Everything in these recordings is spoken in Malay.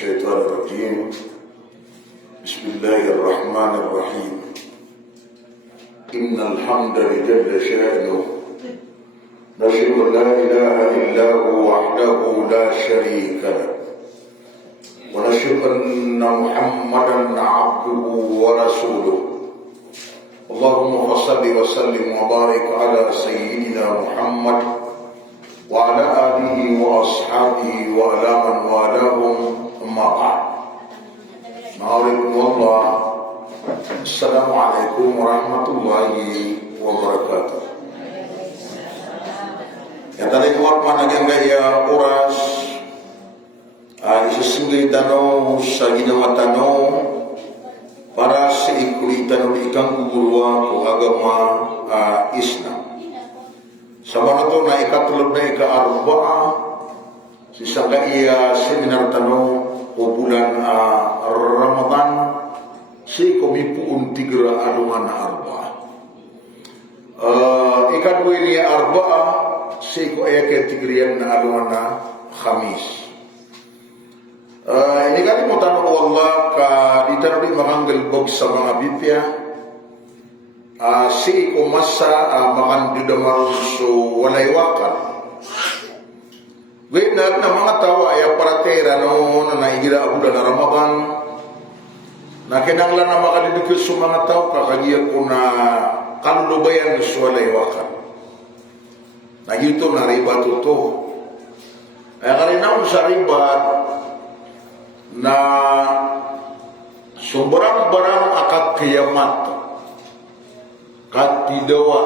الشيطان الرجيم. بسم الله الرحمن الرحيم. إن الحمد لله شأنه نشهد أن لا إله إلا هو وحده لا شريك له ونشهد أن محمدا عبده ورسوله. اللهم صل وسلم وبارك على سيدنا محمد وعلى آله وأصحابه وعلى من والاهم. أما بعد. Ma'alaikumullah. Assalamualaikum warahmatullahi wabarakatuh. Yang tadi kuat mana gaya oras isesinggi tano sagina matano para seikulitan ikan kuburwa ku agama Islam. Sama to na ikatulog ka arbaa sisangga iya seminar tano o bulan Ramadan si komipuun tigra alungan arbaa. Ikadwa ni arbaa si ko ayake tigrian na alungan Khamis. Ini kali mo tanong Allah ka ditano di makanggal bog sa mga bipya. Si ko masa makan dudamar so walay wakal. Wenat na mga tao ay paratera no na naigira bulan na Ramadan. Na kinanglan na makadidikil sa mga tao kakagiya ko na kanlubayan so walay wakal. Nagyuto na riba to. Ay kalinaw sa riba na sobrang-barang akat kiyamat kat tidawa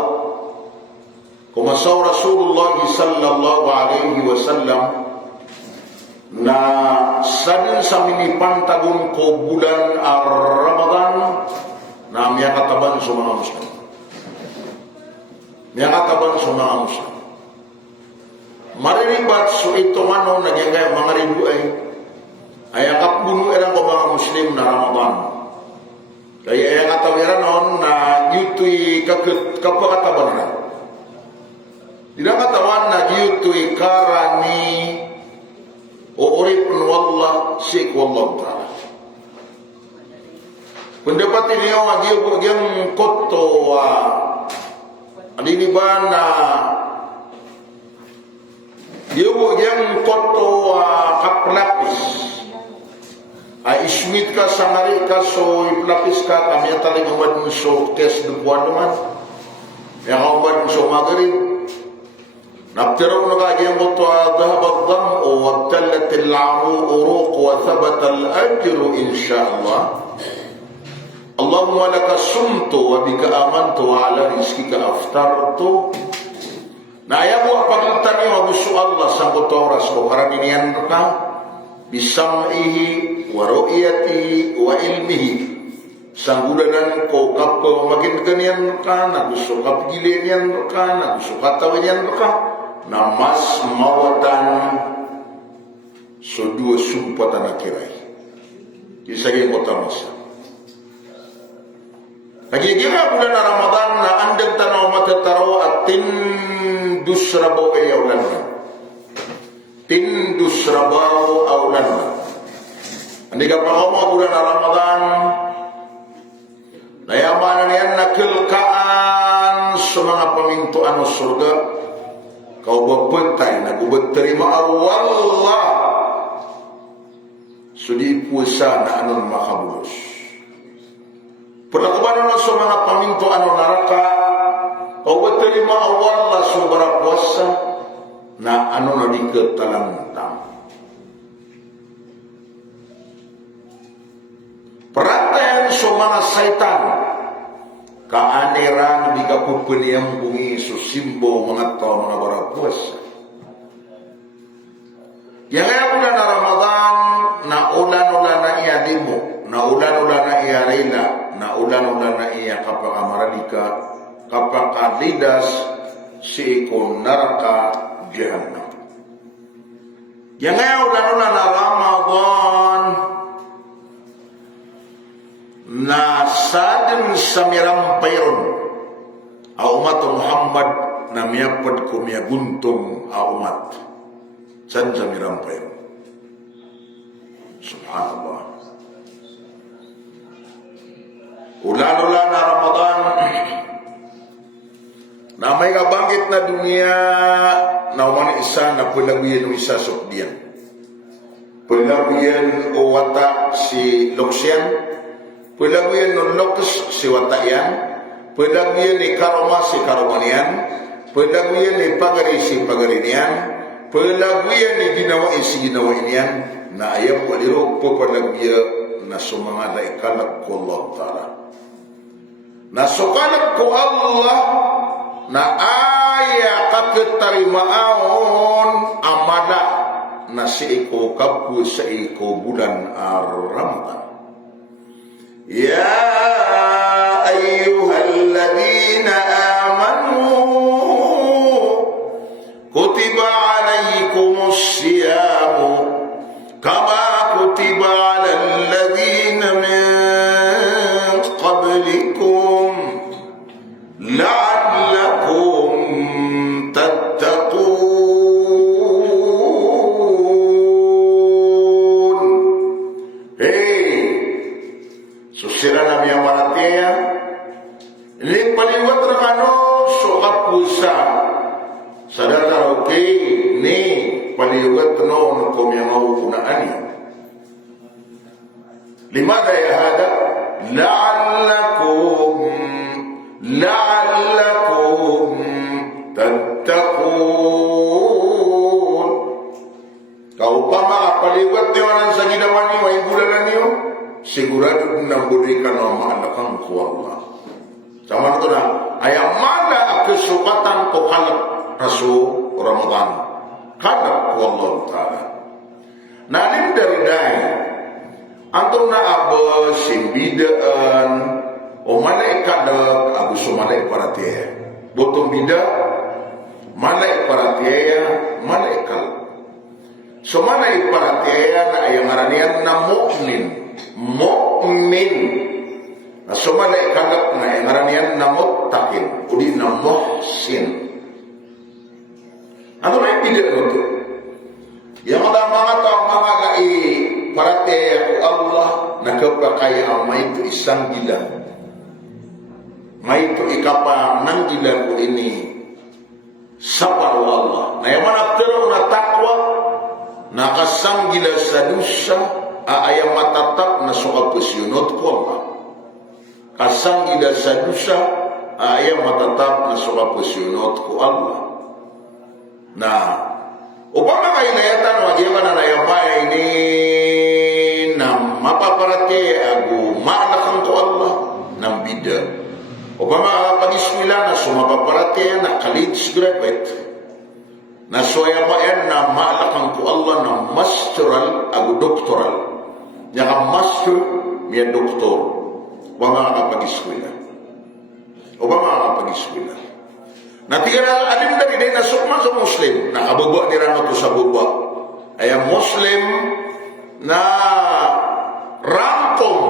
kumasaw Rasulullah sallallahu alaihi wasallam na sadin sa minipantagon ko bulan Ramadan na miyakataban sa mga Muslim. Miyakataban sa mga Muslim. Mariribat so ito ano nagyangay mga ribu ay akapbuno erang ko mga Muslim na Ramadan. Kaya ang katawiran noon na yuto'y kapakataban na. Tidak katawan na yuto'y karani o oripun wallah sik wallah ta'ala. Pendapat ini yang koto adini ba na yang koto kaplapis. Ismit ka sangari ka so ipelapis ka kami taling umad so kes dupuan naman yang umad so magrib nabtiraw na kagiyang moto dhahab ad-dam o wabtalat al-amu uruq wa thabata al-ajru insyaallah. Allahumma laka sumtu wa bika amantu wa ala rizkika aftartu. Na ayaw paglutan niyo gusto Allah sa oras ko karaninian ka bisam'ihi wa ru'yatihi wa ilmihi sanggulanan ko kapwa maging ganyan ka na gusto kapgilin yan ka na gusto katawin yan ka na mas mawatan so dua sumpatan na kiray kisagay mo tamasa nagigira bulan na Ramadan na andang tanaw matataraw at tindus rabaw ay awlan na tindus rabaw awlan na. Hindi ka pa bulan na Ramadan nayamanan yan na kilkaan sa mga pamintuan ng surga kau bapentay nagubad terima Allah sudi puasa na anon makabulos pagkakubanan na sa mga pamintuan ng naraka kau berterima Allah sa puasa na ano na di ketalantang. Perantaian so mga saitan kaaneran di kapupuniang bumi so simbo mga tao mga barapuasa. Yang kaya bulan na Ramadan na ulan-ulan na iya dimo, na ulan-ulan na iya rela, na ulan-ulan na iya kapakamaralika, kapakalidas si ikon naraka jahannam. Yang kaya ulan-ulan na Ramadan na sadin sa mirampayron a umat Muhammad na miyapad ko miyaguntong a umat san sa mirampayron Subhanallah. Ulan-ulan na Ramadan na may kabangkit na dunia na umani isa na pulawiyan o isa sukdiyan. Pulawiyan o wata si Luxian, pulawiyan o Lux si watayan, pulawiyan ni Karoma si Karomanian, pulawiyan ni Pagari si Pagarinian, pulawiyan ni Ginawa si Ginawainian, na ayaw waliro po palawiyan na sumanga na ikalak ko Allah Ta'ala. Nasukanak ko Allah na aya kakitarimaon amada na si iko kapu sa iko bulan Ramadan. Ya ayyuhalladhina amanu kutiba alaykumus siyamu kama kutiba alal ladhina min qablikum la'allakum tattaqun. Hey, susira na miya maratea ini paliwat rakano sokap pusa sadata okay ni paliwat no kumya mauunaan limada ya hada la'allakum tattaqun. Kau pama paliwat ni orang sa ginawa niyo ay bulanan niyo sigurado na burikan o maalakan ko Allah. Sama ito na ayam mana kesempatan ko kalap rasul Ramadan kalap ko Allah Ta'ala nalim dari dai antum na aba simbidaan o malaikat dak abu so malaikat paratia botong bida malaikat paratia malaikat so malaikat paratia na ayang aranian na mu'min na so malaikat na ayang aranian na muttaqin udi na muhsin. Ano na ibigay ito? Yang ada mga tao mga gai parate Allah nakapakaya ang may ito isang gila. May ito ikapa ng gila ko ini sa paro Allah. Na yung manaptero na takwa nakasang gila sa dusa ayang matatap na sukapusyunot ko Allah. Kasang gila sa dusa ayang matatap na sukapusyunot ko Allah. Nah, upama kayo nayatan wajiban na nayamay ini na mapaparate agu maalakan ko Allah ng bida. Upama pag-ismila na sumapaparate na college graduate na soyamayan na maalakan ko Allah ng masteral agu doctoral. Nyaka master miya doktor. Upama kapag-ismila. Upama kapag-ismila. Natigara alim dari dia nasukma sa Muslim na kabugwa ni Rama to sa bugwa ay Muslim na rangkong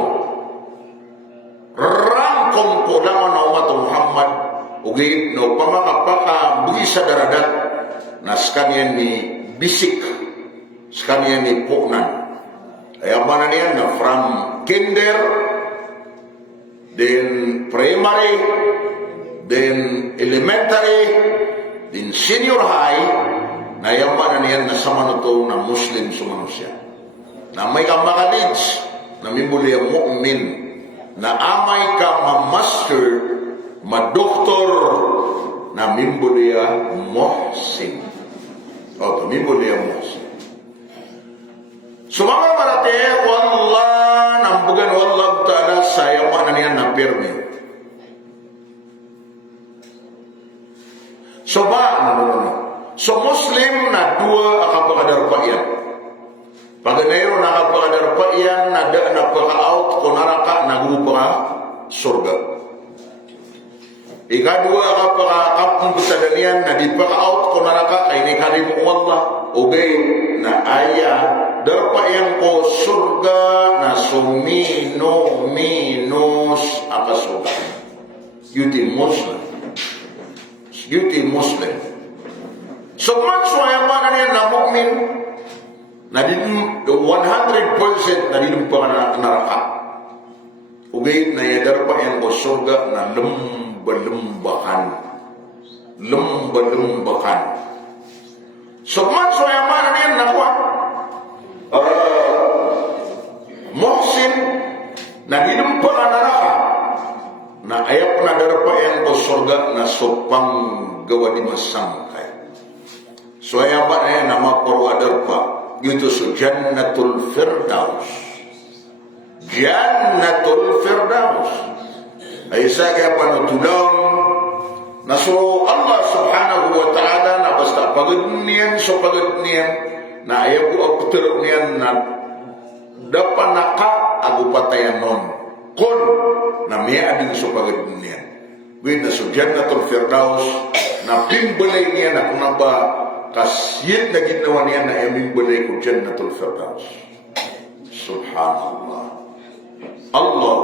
ko lang na umat Muhammad ugit no pamakapaka buhi sa daradat na skanian ni bisik skanian ni puknan ay mana niyan na from kinder then primary then elementary, then senior high, na yaman na niyan na sama na ito na Muslim sa manusia. Na may ka makalids, na mimbuli ang mu'min, na amay ka ma-master, ma-doktor, na mimbuli ang muhsin. O, mimbuli ang muhsin. Sumama marate, wallah, nambugan wallah ta'ala, sa yaman na niyan na pirmi. So so Muslim na dua akapadarpayan. Paganero na akapadarpayan na da na paka-out ko naraka na grupa surga. Ikadua akapakapong kesadanian na di paka-out ko naraka kay ni kalimu Allah ugay na aya darpayan ko surga na sumino minus akasurga. Yuti Muslim. Yuti Muslim. So man so ayaman niya na mu'min na din 100% na din pa neraka. Ugay na yadar pa yang ko surga na lemba-lembakan. So man so yang mana niyan nakuha? Muhsin na din pa neraka. Na ayat na darpa yang ko surga na sopang gawa di masangkay. So ayat ba na nama korwa darpa itu so Jannatul Firdaus. Jannatul Firdaus. Ay sa kaya panutulong na so Allah subhanahu wa ta'ala na basta pagudniyan so pagudniyan na ayat ko aputulong na dapat naka agu patayan non kon na may ading so pagudniyan. Wait na so Jannatul Firdaus na pimbalay niya na kung ba kasyid na ginawa niya na emimbalay ko Jannatul Firdaus. Subhanallah. Allah.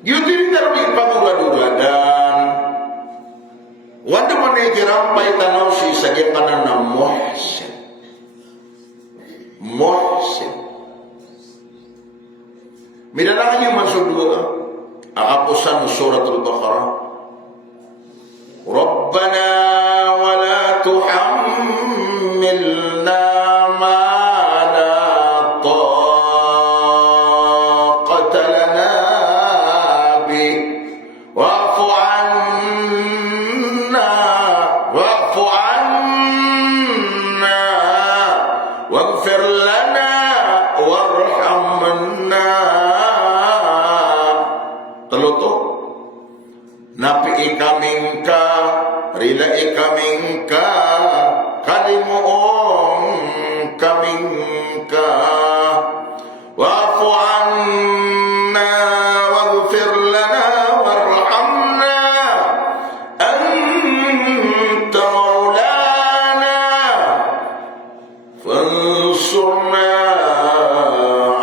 Yun din naroon ipagugad-ugad dan wanda mo na ikirampay tanaw si sagyan ka na muhsin. Muhsin. Minalangan niyo masudua akapusan suratul Baqarah. Rabbana wa la tuhammilna ma la taqata lana bi wa'fu anna waghfir lana warhamna. Teluto napi ikamingka rila ikamingka kalimuong kamingka wa'fu anna waghfir lana warhamna anta maulana fansurna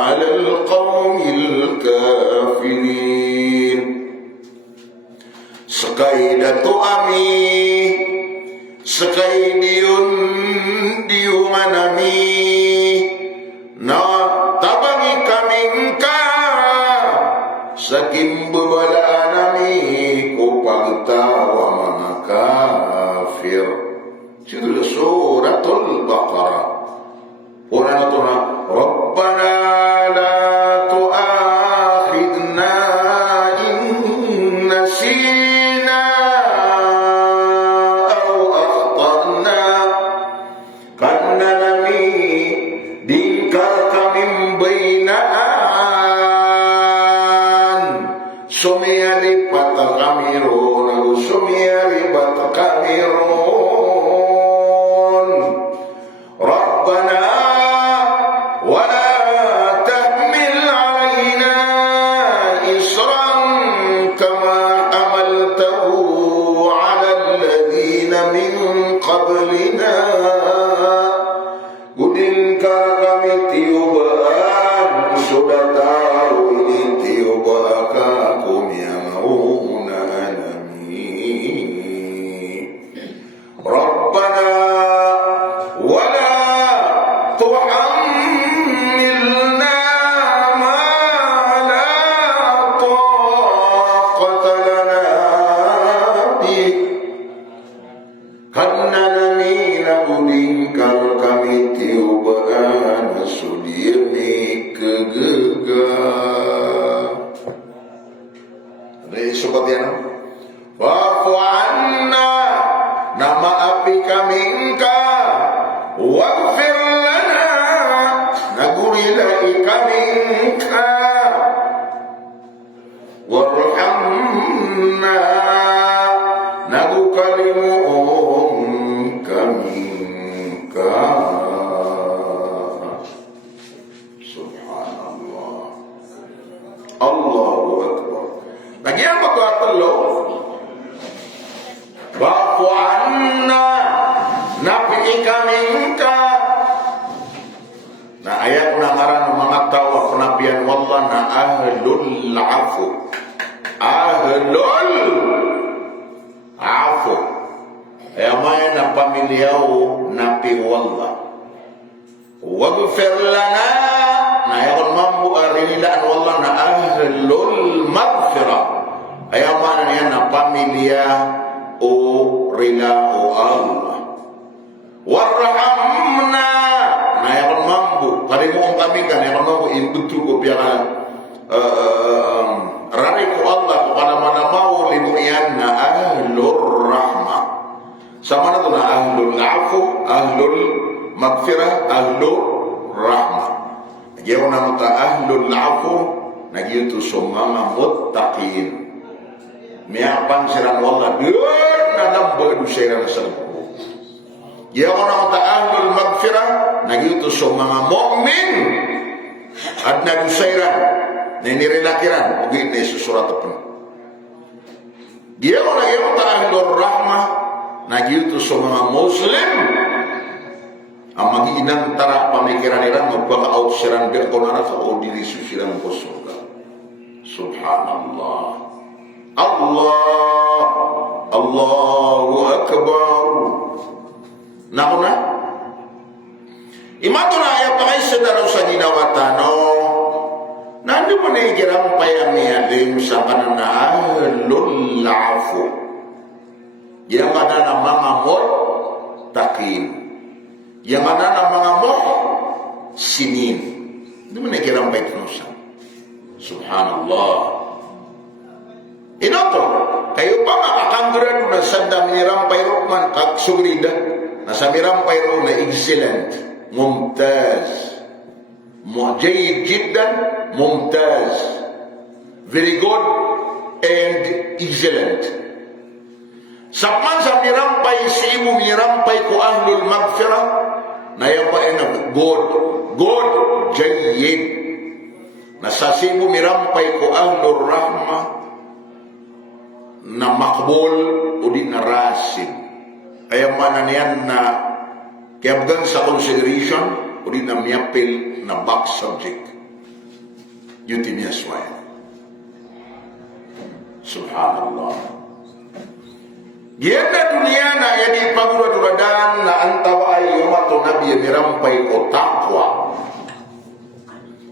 ala alqawmil kafirin. Sekay dato ami sekay diuman ami na tabangi kamingka saking babalaan ami ko pagtawa mga kafir. Suratul Baqarah. Una na ito na Rabbana la tu'akhidna in nasina aw akhtana karena nami dingkar kami bainaan sumiyari pata kami ron sumiyari pata kami ron Rabbana wala tahmil alaina isran kama amaltahu ala alladhina min qablina gudin ka kami tiubaan sudah tahu ini tiubah kakum yang una alami Rabbana wala tuhammilna ma la taqata lana bih karena nami nabudingkar kami tiubaan sudimi kegegah. Dari sobat yang wa'fu anna nama api kami engka waghfir lana nagurilah kami engka warhamna nagukalimu kami engka. Subhanallah. Allahu Akbar. Lagi apa kata lo? Wa'fu anna napi kami engka. Nah ayat penangaran mengatawa penabian wallah na ahlul afu. Ahlul afu. Ayamay na pamilyao napi wallah. waghfir lana na yakon mambu arinila an wallah na ahlul maghfirah ayamana niya na pamilya o rila o Allah warhamna na yakon mambu kalimu kami kan yakon mambu imbutu ko biya rari ko Allah ko kana mana mau limuyan na ahlur rahmah sama na to na ahlul afu ahlul maghfirah ahlur rahmah Jauh nama ta ahlul afu nagi itu sumama muttaqin. Miapan siran Allah na nambah dusairan serbu. Jauh nama ta ahlul maghfirah nagi itu sumama mu'min adna dusairan nini relakiran begini surat apa. Jauh nagi ta ahlul rahmah nagi itu sumama muslim amagi inang tara pamikiran irang magbaga out siran berkonara ka o diri susiran ko surga. Subhanallah. Allah Allahu akbar. Nakuna imatuna ya pakay sedaro sa ginawatano nando mo na ikirang payamiyalim sa kanana ahlul afu yang ada na mga muttaqin yang mana nama sinin itu menekirang baik nusa subhanallah inoto kayo pa makakangguran na sanda minirampai rukman kak sugrida nasa mirampay ro na excellent mumtaz jayyid jiddan mumtaz very good and excellent sapan sa mirampay si ibu mirampay ko ahlul maghfirah na yapa ena good jayyid na sa sibu mirampay ko ahlur rahmah na makbul o di na rasid kaya mananian na kiabgan sa consideration o di na miyapil na back subject yuti niya swaya subhanallah. Giana dunia na yadi pagura-duradan na antawa ay yumato nabi mirampay o takwa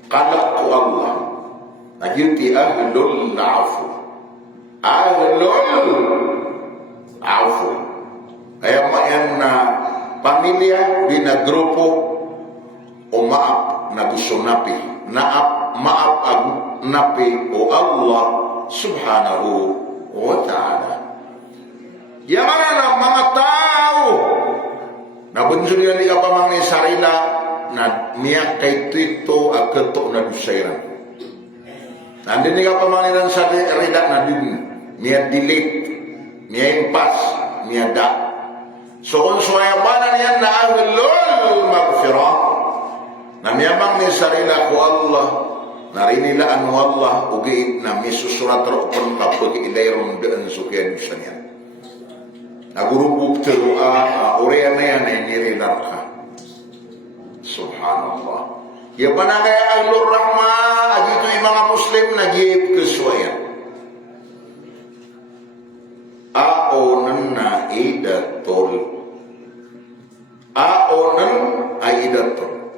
kalak ko Allah nagiti ahlul afu kaya mayan na pamilya di na grupo o maap na gusto napi maap ag napi o Allah subhanahu wa ta'ala. Yang mana na mga tao na bunjuri na niya pamang ni sarila na niya kay tuito agketo na dusairan. Nandun niya pamang ni sarila na din niya delete, niya impas, niya da. So kung suwayabanan niya na ahlul maghfirah na miyamang ni sarila ko Allah narinilaan mo Allah ugiit na misusurat ro pun kapag ilayron daan sukyan sa niya. Nagurubuk terua orang yang nirilar ka. Subhanallah. Ya panagay ahlur rahmah agito yung mga Muslim nagip kesuayan. Aonan na idatol. Aonan ay idatol.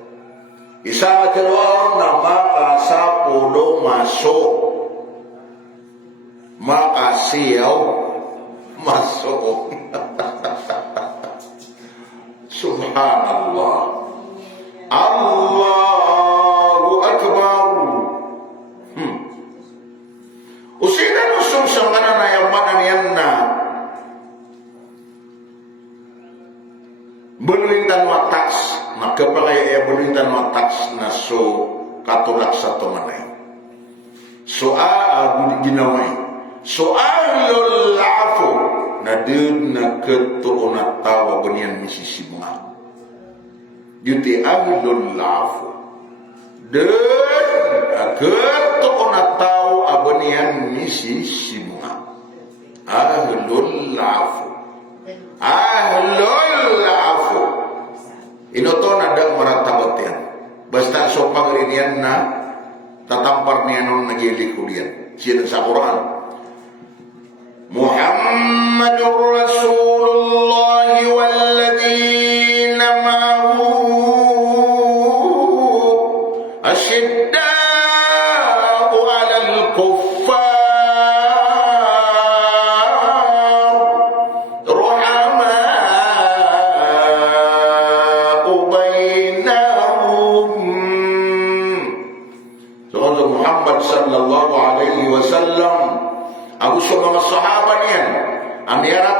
Isa kaluar na makasapulo masuk. Makasiyaw masuk. Subhanallah. Allahu akbar. Usina nusong sa mana na yaman yan na belintan wataks makapagaya belintan wataks na so katulak sa tumanay. So ginaway. So ahlul afu na din na keto na tawa banian misisi mga yuti ahlul afu din keto na tawa banian misisi mga ahlul afu inoto na dang maratabat yan basta so pagrinian na tatampar niya nung nagilikulian siya sa Quran محمد رسول الله والذين معه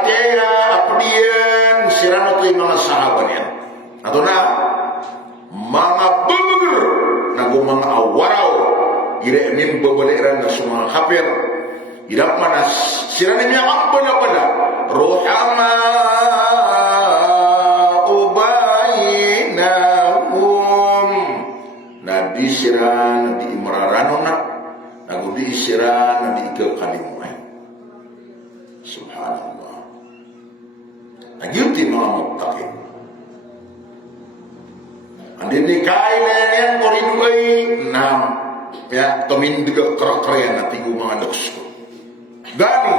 partia apdian sirano tu mga sahabatnya atau na mga bebeger nagu mga awarau ire min bebeleran na semua kafir idak mana sirane mi ampun apa rohama ubainahum na disiran di imraranona nagu disiran di ke kalimai subhanallah agyuti mga muttaqin andini kailan koriduay na ya tumindiga kerakrean na tigo mga doksko gani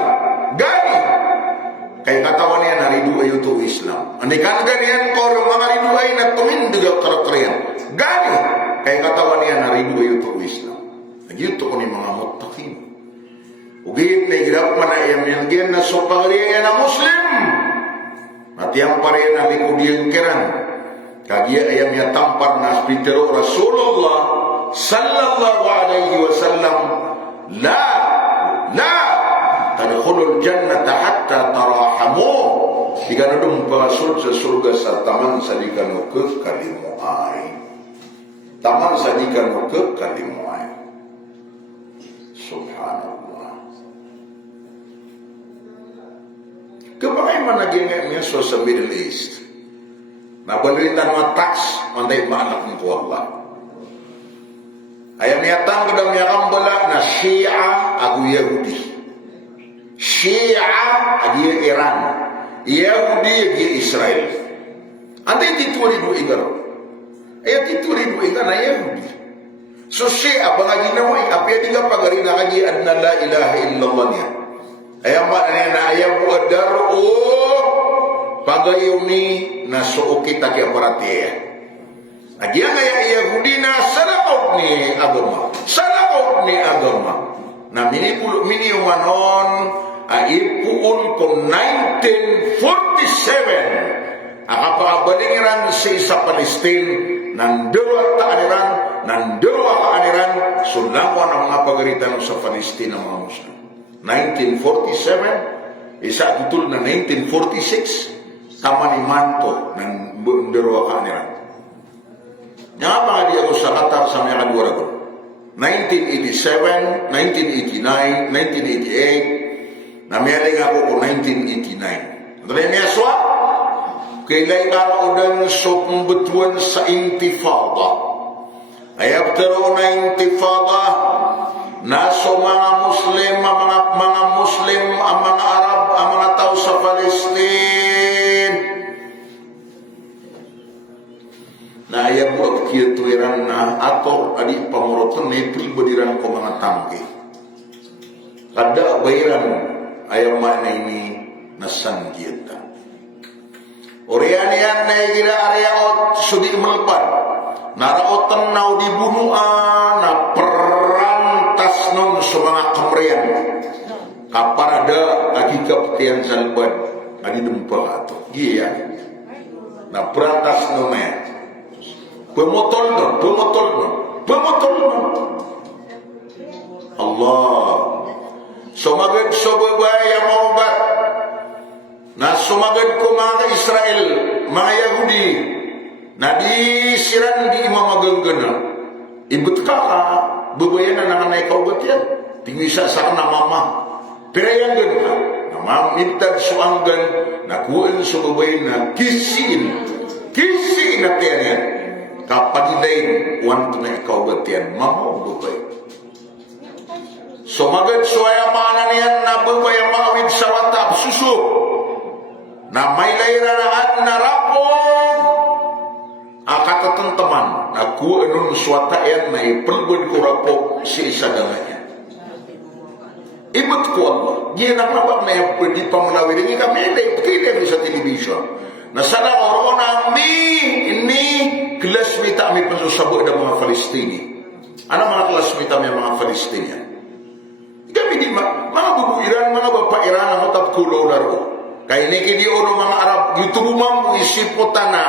kay katawan niya na riduay ito Islam andi kan ganian koro mga riduay na tumindiga kerakrean gani kay katawan niya na riduay ito Islam agyuti ko ni mga muttaqin ugit na hirap man na iyam na sopagriya na Muslim at yang pareya na likudiyang kiran kagiya ayam ya tampar na spitero Rasulullah sallallahu alaihi wasallam la tadkhulul jannata hatta tarahamu digana dum pasul sa surga sa taman sadikan ke kalimu ai taman sadikan ke kalimu ai subhanallah kebagaimana gengnya social Middle East na baliritan mga tax manday maanak ng Allah ayam niyatang kadang niyakambala na Shia agu Yahudi Shia agi Iran Yahudi agi Israel andai tituri dua igar tituri dua igar na Yahudi so Shia bangagi nawai apya tiga pagari na kaji adna la ilaha illallah niya ayam maknanya na ayam buadaru pagayong ni naso kita kaya paratia. Agian ay Yahudi na salakaw ni agama. Na mini umanon ipuun ko 1947. Akapabalingiran sa Palestine nandurwa kaaniran sulawa ng mga pagaritan sa Palestine ng mga Muslim. 1947 isa tutul na 1946 kama ni manto ng bundero kaaniran. Nga pa nga di ako sa Qatar sa mga kadwaragon. 1987, 1989, 1988, namiyaling ako ko 1989. Andalay niya swa, kailay araw ng sumbutuan sa intifada. Ay after na intifada, naso mga Muslim, mga Muslim, ang mga Arab, ang mga tao sa Palestine. Na ayam buat kia tuiran na atau adik pamorotan na pribadiran ko mga tangki. Kada bayaran ayam mana ini nasan kita. Orianian na gira area ot sudi melpan. Naraotan na dibunuhan na perantas nun sa mga kamrian. Kaparada agi kaptian salban adi dempa ato. Iya. Na perantas nun pemotol Allah sumagad sobabay ang maubat na sumagad ko mga Israel mga Yahudi na di siran di mamagagana ibut ka bubayan na nanganay kaubat yan tingisa sa na mama pirayan gan ka na mamintag suanggan na kuwan sobabay na kisin na tiyan kapag ilayin, wanto na ikaw batian, mamabubay. Sumagad suaya mana niyan na bubay ang maawid sa watap, susuk. Na may layranahan na rapog. Akatatang taman, na kuwa nun swata yan na ipalbun ko rapog si isa ganyan. Ibut ko Allah. Yan ang rapag na yung pwede pamunawin. Hindi kami, hindi sa television. Nasala orang ini kelas mita kami pensusabuk dan mga Palestini. Ano mga kelas mita kami mga Palestinian? Kami di mga bubu Iran, mga bapak Iran ang utap kulo laro. Kaya ini kini orang mga Arab giturumang isipotan na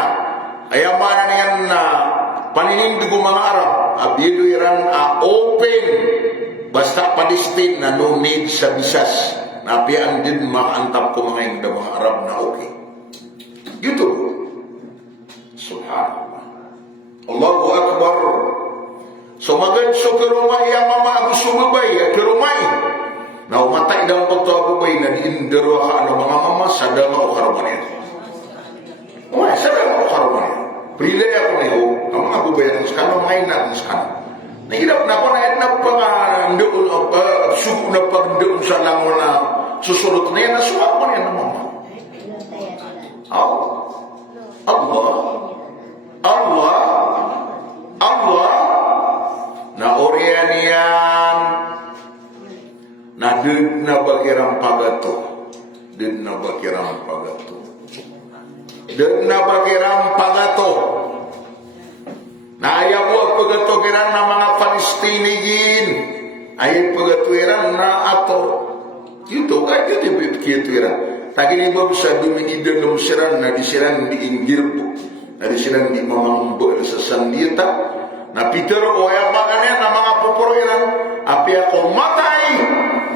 ayaman niyan na paninindig mga Arab. Abilo Iran open basta Palestine na no need sa bisas napian din maantap ko mga inda mga Arab na okay. Gitu. Subhanallah. Allahu Akbar. So magad so kerumay ang mama gusto mabay kerumay. Na umatay daw ko to abay na diindero ka ano mga mama sa dama o karumanin. Wah, sa dama o karumanin. Prilay ako niyo ang mga bubayan sa kanong ngayon natin sa kanong. Nahirap na ako na suko na pagdoon sa lango na susunod na yan na suwak mo niya ng mama. Allah na oriyan yan na dun na bagirang pagato dun na bagirang pagato na ayaw mo ang pagatuwiran ng mga Palestinigin ayaw pagatuwiran na ato ito kaya ito pagatuwiran tagin iba sa dumigidan ng siran na disiran di inggirpo na disiran di mamambol sa sandita na Peter o ayaw makanyan na mga pupuroiran api ako matay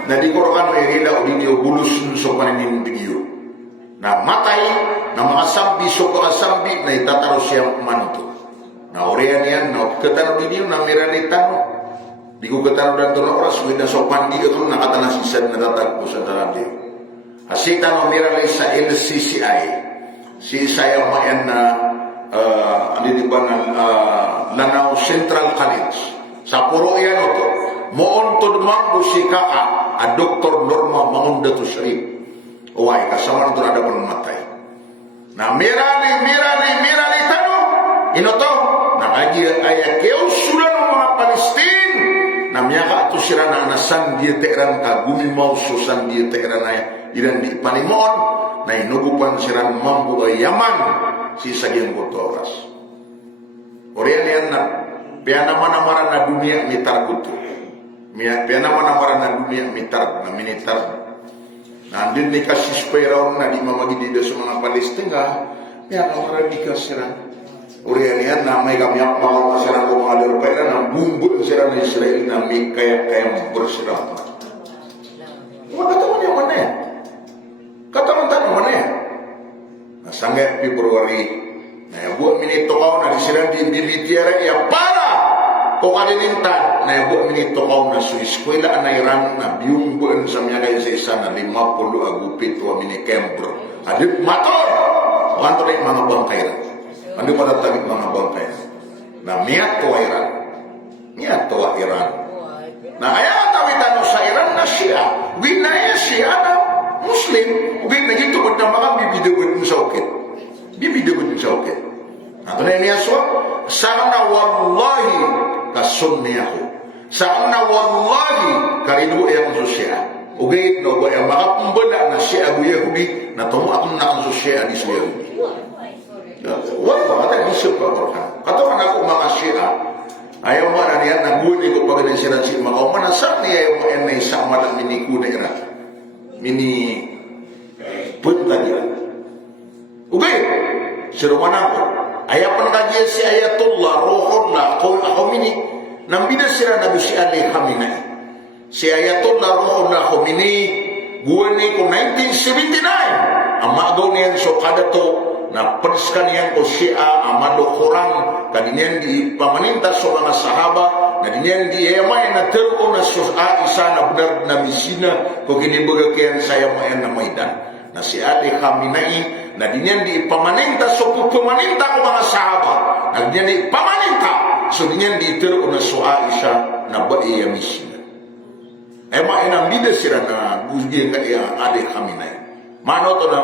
na di korokan may rila o dinyo bulus so paninindigyo na matay na mga sambi so pakasambi na itataro siyang manto na oriyan yan na kataro ninyo na miranitan di ko kataro dan to na oras with na so pandi ito nakatanasisan na tatagpo sa taladio asita no miralay sa LCCI si Isaiah Mayan na Lanao Central College sa puro yan ito moon to dumang si Kaa a Dr. Norma Mangunda to Sharif o ay kasama nito na ada matay na mirali tano inoto na kaji ay keo sudah ng mga Palestine na miyaka ito sila na nasan dia teran ka gumimaw so san dia teran ay ilan di panimon na inugupan sila mambu ay Yaman si sagyang oras oriyan yan na pianaman-amaran na dunia mitar kutu pianaman-amaran na dunia mitar na minitar na andin ni kasis peraw na di mamagidida sa mga Palestina pianaman di kasiran oriyan yan na may kami ang mga kasiran ko mga lirpera na bumbul sila na Israel na may kaya bersirap katawan yan mana yan katawan mana yan sangat Februari na buat minito kau na disiran di militiara ya para ko kalilintan na buat minito kau na su eskwela na Iran na biungbuan sa mga kaya sa isa na 50 agupit wa minikembro adip mator wanto na mga bangkay ano pa natabit mga bangkay na miyat to Iran na kaya tawitan sa Iran na siya winaya siya na Muslim, ubin na gito na mga bibidagod mo sa ukit. Ato na niya so, sana wallahi kasunni ako. Sana wallahi karidu ang susya. Ugay no ba ang makapumbala na siya ang Yahudi na tumu akong na ang susya ni siya. Wala ba tayo isip pa ko. Katawan ako mga siya. Ayaw mo na niya naguli ko pag siya si mga manasak niya yung mga isama lang minikuda ira. Mini punta dia. Okay, sirumanan ko. Ayapan kajian si Ayatullah Ruhullah ako mini nang bida sila Nabi si Ali Khamenei. Si Ayatullah Ruhullah Khomeini buwan ni ko 1979. Ang maagaw niyan so kada to na perskan niyan ko siya amado korang kadinyan di pamaninta so mga sahaba na dinyan di emay na tero na so isa na benar na misina ko kinibagakyan saya mayan na maidan na si Ali Khamenei na dinyan di pamaninta so pamaninta ko mga sahaba na dinyan di pamaninta so dinyan di tero na so isa na baiya misina emay na bida sila na guzgi nga Ali Khamenei mano to na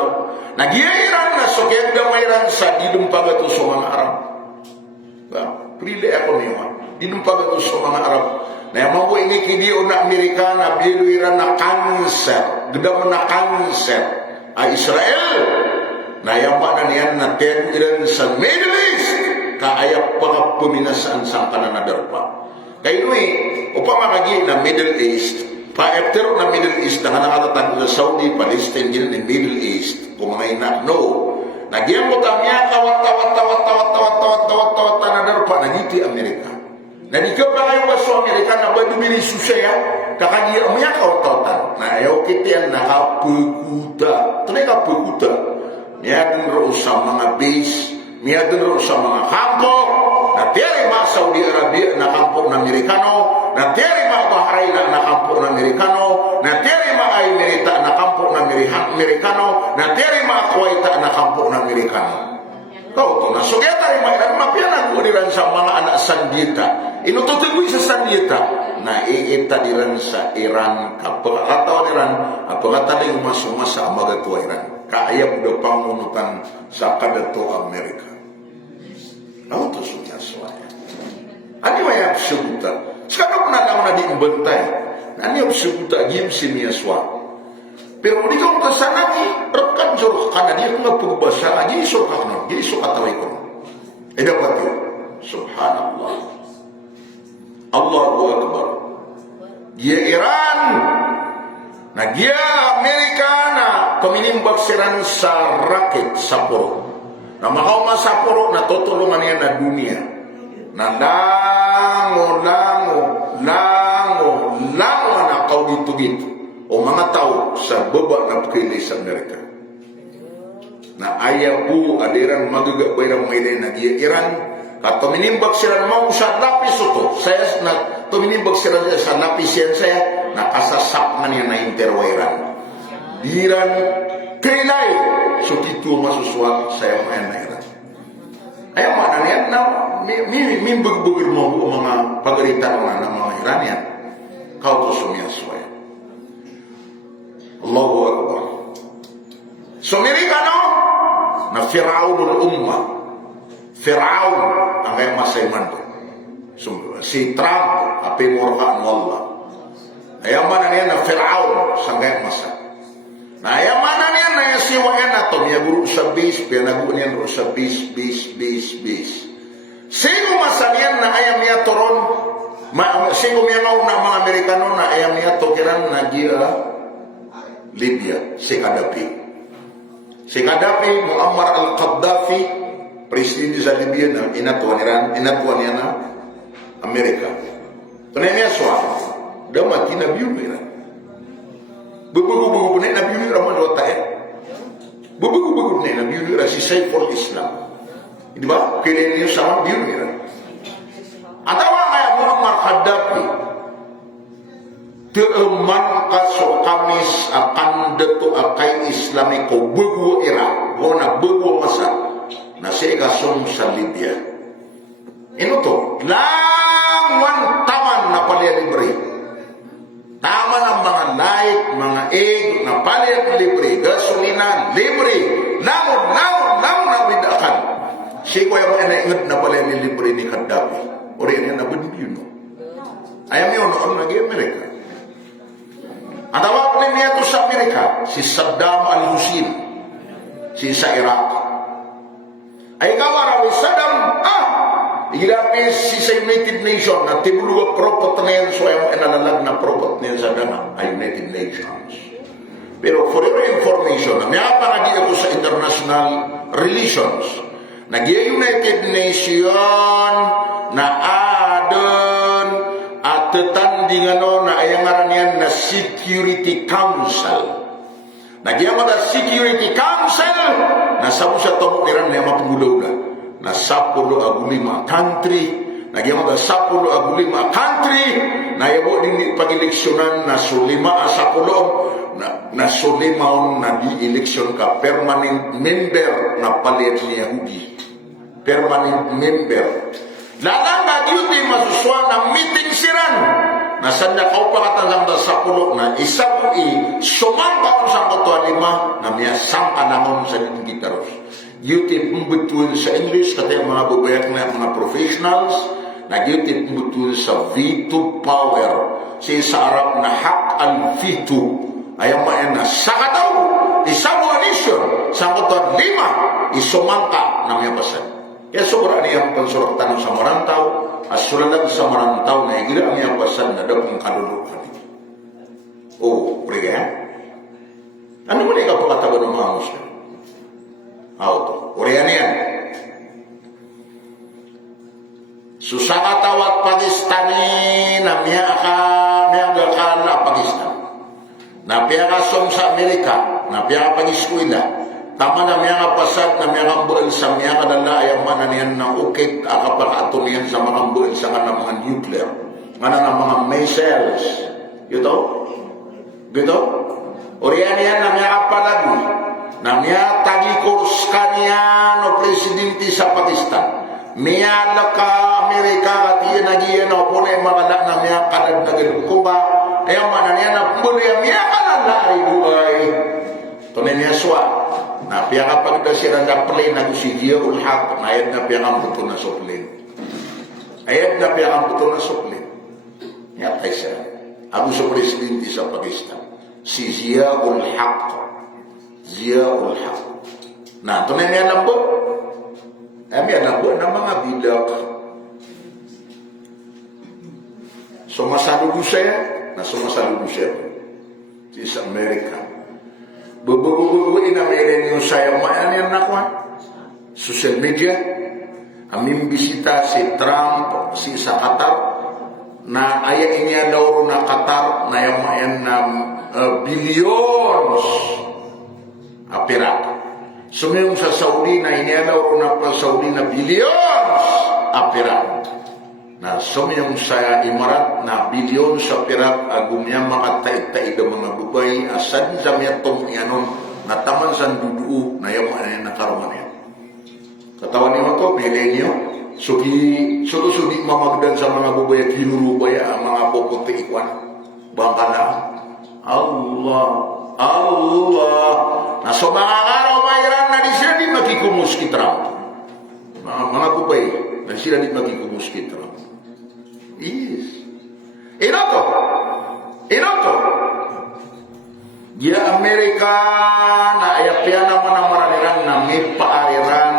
nagyairan na so kaya damayran sa didumpaga to sa mga Arab prilay ako niyo dinumpaga to sa mga Arab na yung mga ini kidio na Amerikana biluiran na cancer gedam na cancer ay Israel na yung na niyan na teniran sa Middle East kaayap pa puminasaan sa kananadar pa kayo upama kagi na Middle East pa-after na Middle East na nakatatag sa Saudi, Palestine, ginin in Middle East kung mga ina, no nagyan mo tamiya tawat tanadar pa nagiti Amerika Na di ka ba kayo baso Amerika na ba dumiri susaya? Kakanya umya kau tautan. Nah, ayaw kita nakapagkuta. Ito na nakapagkuta. Miyadun ro sa mga base, miyadun ro sa mga kampo, na tiyari mga Saudi Arabia na kampo ng Amerikano, na tiyari mga Bahrain na kampo ng Amerikano, na tiyari mga Emirata na kampo ng Amerikano, na tiyari mga Kuwait na kampo ng Amerikano. Kau to na sugya tayo mga mapianag sa mga anak sandita. Inututuloy sa sandita na iita diran sa Iran kapagkatawa Iran apagkatali umasumasa amagatua Iran kaayam do pamunutan sa kadato Amerika. Kau to sugya soalnya. Ani waya subuta. Sekarang na lang na diimbentay. Ani subuta gim simiaswa. Pero di kau kesana ni rekan jauh karena dia nggak berbahasa aja isu kakno, dia isu kata ikon. Dapat tu, Subhanallah, Allahu Akbar. Dia Iran, nah dia Amerika na peminimbak seran sa raket Sapporo. Nah makau mas Sapporo na totolongan niya na dunia. Na lango na kau gitu. O mga tao sa baba na pagkaili sa Amerika. Na ayaw po adirang magagabay ng may na dia Iran. At tuminimbag sila mau sa lapis ito. Saya na tuminimbag sila sa lapis yan saya. Nakasasap na niya na interwa Iran. Diran kailay. So dito masuswag saya mga na Iran. Ayaw mana niya na mimbag-bagir mo mga pagarita ng mga Iranian. Kau to sumiyasway. Allahu Akbar. So Amerikano na Firaunul Ummah. Firaun ang kaya masayman to. Si Trump api murkaan wallah. Ayaman na niya na Firaun sa kaya masa. Na ayaman na niya na yung siwayan na to. Miya guru sa base. Pinagu niya guru sa base. Sino masanian na ayam niya toron. Sino miya na mga Amerikano na ayam niya tokiran na gira Libya, si Gaddafi. Si Gaddafi, Muammar al-Qaddafi, presiden sa Libya na inatuan niya na Amerika. Tunay niya suwa, damati na biyo nila. Bubugu-bugu na biyo nila man wata eh. Bubugu-bugu na biyo nila si Saiful Islam. Di ba? Kailan niyo sama biyo nila. Atawa kaya Muammar Gaddafi, teman kaso kamis akan detu akai Islami ko begu era gona begu masa na sega som sa Libya ino to langwan taman na palya libre taman ang mga light mga egg na palya libre gasolina libre langon na bidakan si ko yung ingat na palya libre ni Gaddafi ori yan na bendiyo no ayam yun ang nagi Amerika. Ada waktu niya to sa Amerika, si Saddam al-Hussein, si sa Iraq. Ay kawara ni Saddam, ilapis si sa United Nations, na tibuluwa propot na yan, so ay enalalag na propot niya sa dana, ay United Nations. Pero for your information, may aparagi ako sa international relations, nag-i United Nation na adon at tetandingan na ayang aranian na Security Council. Nagyama na Security Council na sabu sa tomok niran na mapugulaw na 10 country. Nagyama na 10 country na yabo din pag-eleksyonan na sulima sa pulong na sulimaon na di-eleksyon ka permanent member na palit ni Yahudi. Permanent member. Lalang na duty masuswa na meeting siran na sanda kau pakatalang da sa pulo na isang sumamba ko sa kotoa 5 na miya sangka namon sa gitaros. Duty pembetul sa English kata mga babayak na mga professionals na duty pembetul sa veto power sa Arab na hak al-veto ayang mayan na sakataw isang nation sa kotoa 5 isumangka na miya basan. Kaya sobra niya ang pansuraktan sa marantau, asulalag sa marantau na igira niya pasan na daw ang kaluluhan. Oh, priga. Ano mo na ikaw pagkatawa ng mga Muslim? Auto. Uriyan yan. susah katawat Pakistani na miya gakal na Pakistan. Na piya ka som sa Amerika, na piya ka pag-eskwela, tama na miya ka pasad, na miya ka buel sa miya ka dala ayaw mananiyan na ukit, akapakato niyan sa mga buel sa kanang mga nuclear, kanang mga missiles. Gitu? Gitu? Oriyan yan na miya ka palagi, na miya tagikurs kanya no presidente sa Pakistan. Miya ka Amerika katiya nagiyan o po na yung makalak na miya kalad na gilukong ba? Ayaw mananiyan na pumuli miya kalad na ay buhay. Ito na niya suwa. Na piya ka pagdasiran na plane na gusigiya ulhak na ayad na piya kang buto na suplin. Ayad na piya kang buto na suplin. Nyatay siya. Ako sa presidente sa Pakistan. Si Ziaul Haq. Ziaul Haq. Na ito na niya lambot. Kami alam po ng mga bidak. Sumasaludo siya sa Amerika. Bubububuin na mayroon yung sayang maanin na kwa. Social media. Aming bisita si Trump, si sa Qatar, na ayain niya daw na Qatar na yung mayan na billions apira. Sumiyong sa Saudi na inialaw na pa Saudi na billions apira. Na sumiyong sa Emirat na billions apira agumya makataid-taid ang mga bubay asan sa miyatong yanon na taman sa dudu na yung na karuman yan. Katawan niyo to, pilay niyo. Sudi mamagdan sa mga bubay at hinurubay ang mga puputi ikwan. Bangka na. Allah. Na so mga araw mayroon na di sila di makikumus Trump. Mga bubay, na sila di makikumus Trump. Yes. Inoto. Ya Amerika na ayapya naman ang maraniran na may paariran,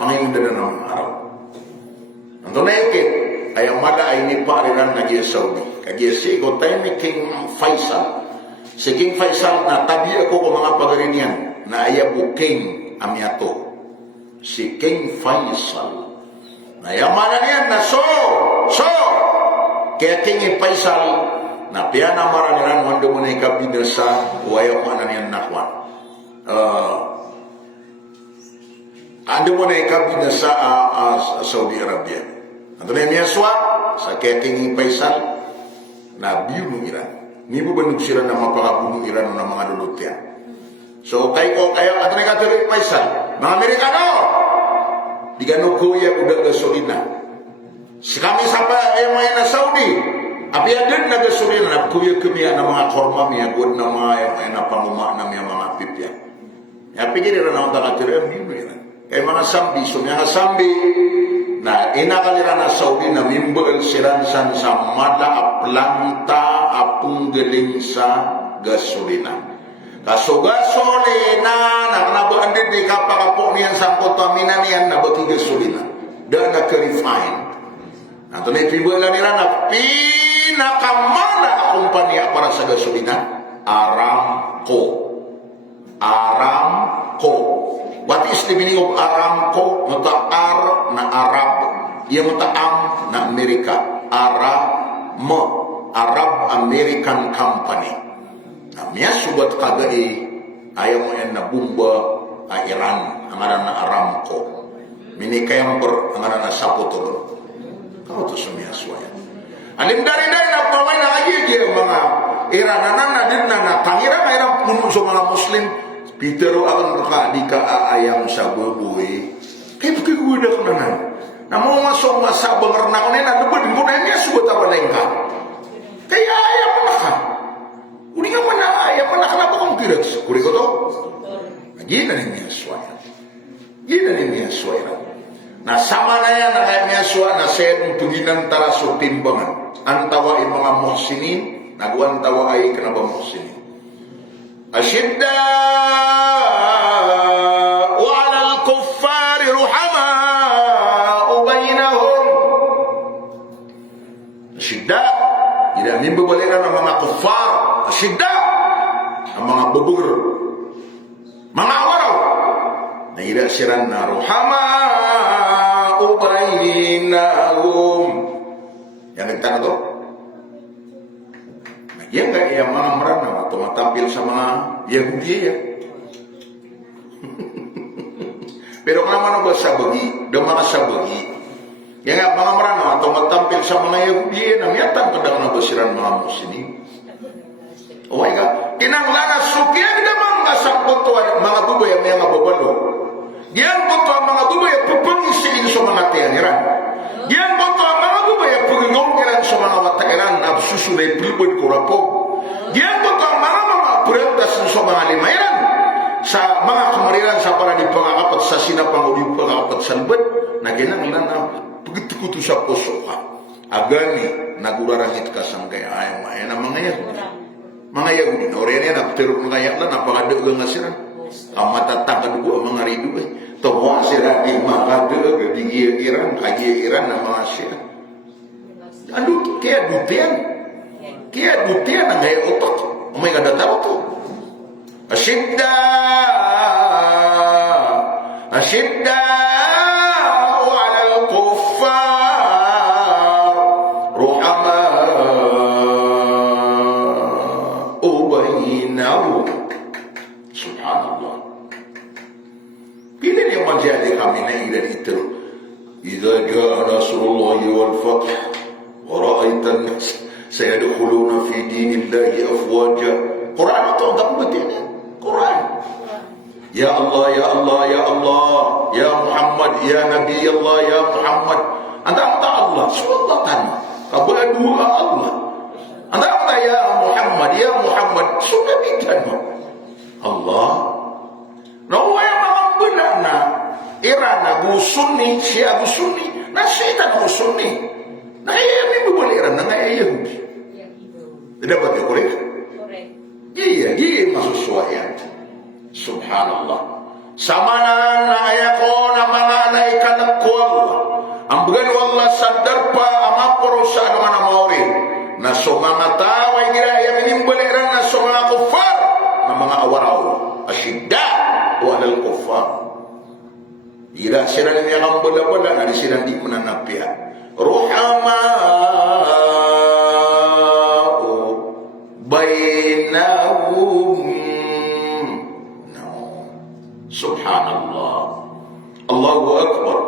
manginda na ng araw. Ando na ikit, ayang mada ay may paariran na giya Saudi. Kaya sigo tayo ni King Faisal. Si King Faisal na tabi ako ko mga pagarinyan na ayabu King Amiato. Si King Faisal. Na yamanan yan na so. Kaya King Faisal na piya na maraniran wanda mo na ikabida sa wayamanan yan na kwan. Ando mo na ikabida sa Saudi Arabia. Ando na yung miyaswa sa kaya King Faisal na biyo ng Iran. Ni po ba sila na mapakabuno Iran ng mga lulutyan? So, kayo, ato na katuloy Faisal, mga Amerikano, di gano kuya udah gasolina. Kami sa yung mga na Saudi, api adun na gasolina, na kuya kumiya na mga korma miya, good na mga yung na panguma na mga pipya. Api gini rin ang takatuloy, biyo ng Iran. Kaya mga sambi, mga sambi, na inakalira na Saudi na mimbal siransan sa mada planta apung galing sa gasolina. Kaso gasolina na kanabaan din di kapakapo niyan sa kontamina niyan na bagi gasolina. Dan na ka-refine. Nato na ipibala nila na pinakamala kumpanya para sa gasolina. Aramco. What is the meaning of Aramco? Mata-ar na Arab. Dia mata-am na Amerika. Arab American Company. Na miya subat kagay ayaw mo yan na bumba Iran. Ang aran na Aramco. Minikayamper ang aran na Sapotol. Kau to sumiya suwayan. Alim dari-dari na pamay na kagigi ang mga Irananan na din na tangira mayroong puno sa mga Muslim. Pitero akan di ka aayam sa bubuhay. Kaya pagkikuda ko na nan. Na mga masong masa bangar na ko na nalubad ko na niya subat apa lain ka. Kaya ayam mo na ka. Uli nga man na ayam mo na ka na ba kong kirat. Kuri ko to? Gina ni miya suwayan. Na sama na yan na kaya miya suwayan na sayang tuginan tara so timbangan. Antawa ay mga muhsinin. Nagwan tawa ay kanaba muhsinin. أشداء على الكفار رحماء بينهم. أشداء إذا من ببالنا mga kuffar, أشداء ang mga bubur, mga awaraw na ila siran na ruhama bainahum. Yang kita tahu, dia enggak yang mana merana atau tampil sama Yahudi ya. Pero kalau mana bahasa bagi, demang sabagi, yang enggak mga merana atau tampil sama Yahudi, namanya tang kadang na basiran mga muslim. Oh my God, kinanglanas sukya kita mga sangkot mga bubay ang mga babalo. Diyan po to ang mga bubay ang pupangisiin sa mga tianiran. Diyan po to ang mga bubay ang pagingongkiran sa mga watairan na susunay pribod kurapog. Diyan po to ang mga pureltas sa mga limayran. Sa mga kamariran sa para di pangakapat sa sinapang o di pangakapat sa lubad na ginanglan na pagitukuto sa puso ka. Agani, nagurarangit ka sang kaya ayaw maya na mga yan. Mga Yahudi, orangnya nak teruk ngayat lah, napa ada orang asiran? Amat datang kedua mengaridu, toh asiran di maka ada di Iran, kaji Iran nama asiran. Aduh, kia dutian nggak otak, mereka dah tahu tu. Asyidda, wa'alal kuffar, ruhama. Subhanallah. Bila dia menjadi kami naik dari itu. Idza jaa nasrullahi wal fath wa ra'aitan nas sayadkhuluna fi dinillahi afwaja. Quran itu tak betul ni. Quran. Ya Allah, ya Allah, ya Allah, ya Muhammad, ya Nabi Allah, ya Muhammad. Anta Allah, subhanallah tanah. Kabul dua Allah. Anda ya Muhammad, sudah bicara Allah. Nawa yang malam benar na Iran Abu Sunni, Syiah Abu Sunni, na Syaitan Abu Sunni. Nah ini boleh Iran, na Yahudi. Dapat ya korek? Iya masuk suaya. Subhanallah. Samanan ayako na mga anaikan ko Allah. Ang bugan wallah sadar pa amaporo sa mga maurin. Na mga tao ay gira yang menimbaliran na mga kufar na mga awaraw asyidda wa alal kufar gira sila niya ang bala-bala na di sila di mananapya ruhama'u bainahum. Subhanallah, Allahu Akbar.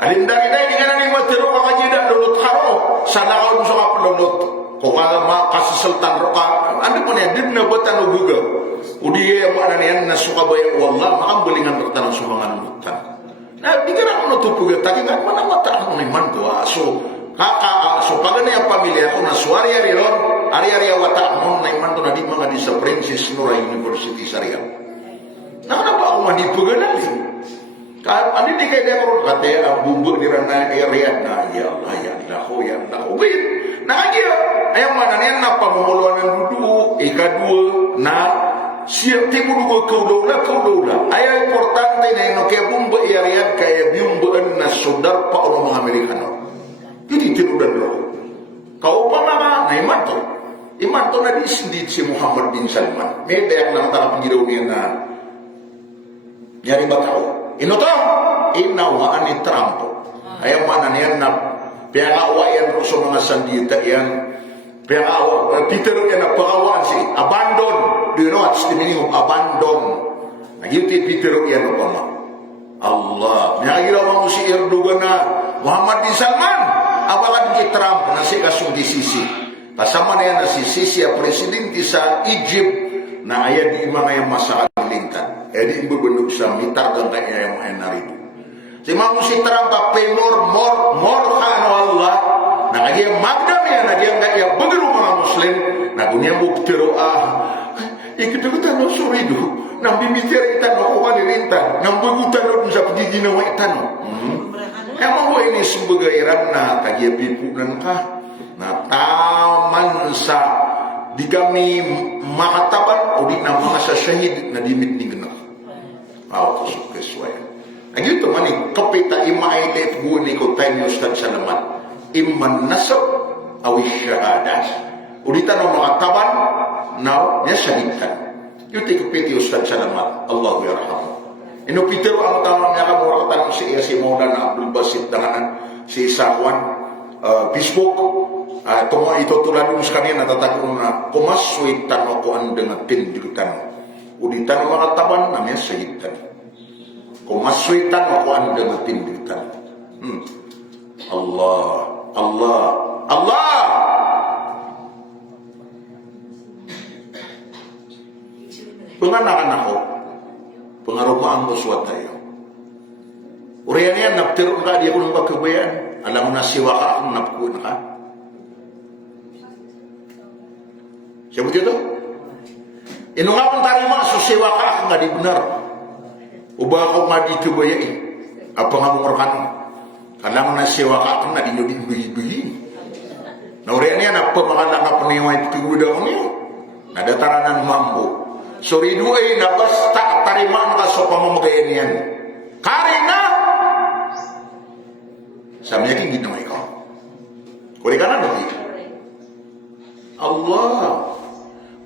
Alin dari dengan ni matero makajidak lulut haro sana kau sa pelunut kung makasi sultan roka anda pun ya din na batan uguga udi ya mana niyan na sukabaya wallah makambelingan bertanang sumangan lutan na bigara mo tupuga taki kan mana mata mo ni manto so kaka so pagani ang pamilya ko na suari ari wata mo na manto na di mga di sa Princess Nora University Sariam na ba ako manipuga na Ani di kaya dia orang kata bumbu di rana area na ya Allah wait na dia ayam mana ni na pamuluan duduk ikadua na siap timu dua kaudola ayam importante na no kaya bumbu area kaya bumbu na saudar pa orang Amerikano jadi tiru dan lo kau pa mama na iman to na di sendiri si Muhammad bin Salman meda yang nang tanah penjirau ni na nyari batau ino to inawa ani Trump ayam mana niyan na piagawa yan so mga sandita yan piagawa Peter yan na pagawan si abandon do you know what's the meaning of abandon nagyuti Peter yan o pama Allah nagiraw mo si Erdogan na Muhammad bin Salman abakan ki Trump na si kasong di sisi kasama na yan na si sisi a presidente sa Egypt na aya di mga yung masakalintan di berbenduk sa mitar dan kaya yang narito. Si mamu si Trump mor kano Allah. Na kaya magdam ya na dia enggak ya begitu mga Muslim. Na dunia buktero ikut-ikutan no suridu. Nang bimitira itan no kuwalirintan. Nang begutan no sa pagiginaw itan no. Emang gue ini sebagai Iran na kaya pipunan ka. Na taman sa di kami makataban o di na mga sa syahid na dimit ni genap. Aw kesuai. Lagi tu mani kapita imai le guni ko tayo Ustaz Salamat. Iman nasab aw syahadah. Udita no makataban now nya syahidkan. Yuti kapiti Ustaz Salamat. Allahu yarham. Ino Peter ang tanong niya kamuratan si Maulana Abdul Basit dengan si Sakwan Facebook. Ito tulad dun sa kanina natatagong na kumaswitan ako ang dengan tindirutan. Uditan mga taban namanya sahitan. Kumaswitan ako ang dengan tindirutan. Allah, Allah, Allah. Penganakan ako, pengarumaan mo suat tayo. Uriyan yan, naptirong ka, di ako nang magkabayan. Alam mo na siwa ka, ang napkuin ka. Siya mo dito? Ino nga pang tayo mga, susiwa ka, nga di benar. Uba ako nga di kabayan. Apa nga mong rakan? Alam mo na siwa ka, nga di nyo di buhi-buhi. Na uriyan yan, apa makalang ka paniway pigudaw niyo? Nadataranan mambo. So ridu ay nabasta tarimaan ka sa pamamagayan yan. Karina! Sabi niya kong ginawa ikaw. Kuri ka na nabi. Allah.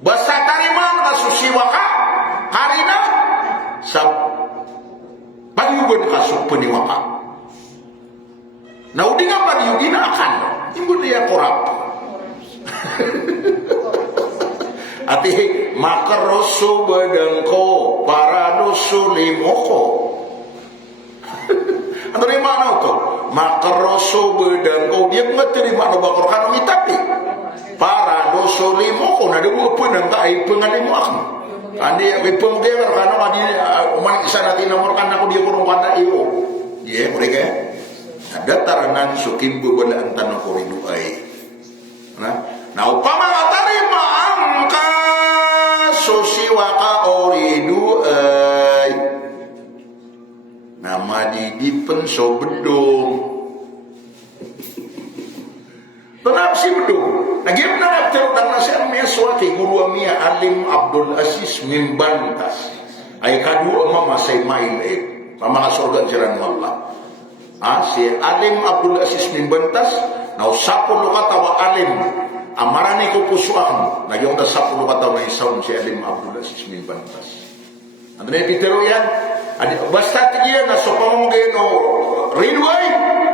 Basta tarimaan ka susiwa ka. Karina! Sa panyugan ka sa paniwa ka. Naudi nga panyugin na akan. Yung niya korap. Ati makaroso badangko paradoso limoko. Ano rin mana to? Makaroso badangko dia ngaterima no bakor kanu mitapi. Paradoso limoko na dugo po nang kai pengalimo akno. Andi ay pemgewer kanu adi uman isa natin nomor kan ako dia kurung kata iyo. Dia mereka ada taranan sukin bebala antan ko ridu ai. Nah upama tarima angka sosiwaka oridu ay nama didipen so bedung tenap si bedung nagim na teruk dan nasihat meswati guru amia Alim Abdul Aziz Mimbantas ay kadua mama say mail mama surga jaran wallah si Alim Abdul Aziz Mimbantas na usapon lo kata wa alim amarani ko pusuan nagyong ta 10 kataw na isaw si Alim Abdul Aziz Mimbantas. Ano na pitero yan? Basta tigiyan na so pamamagayano ridway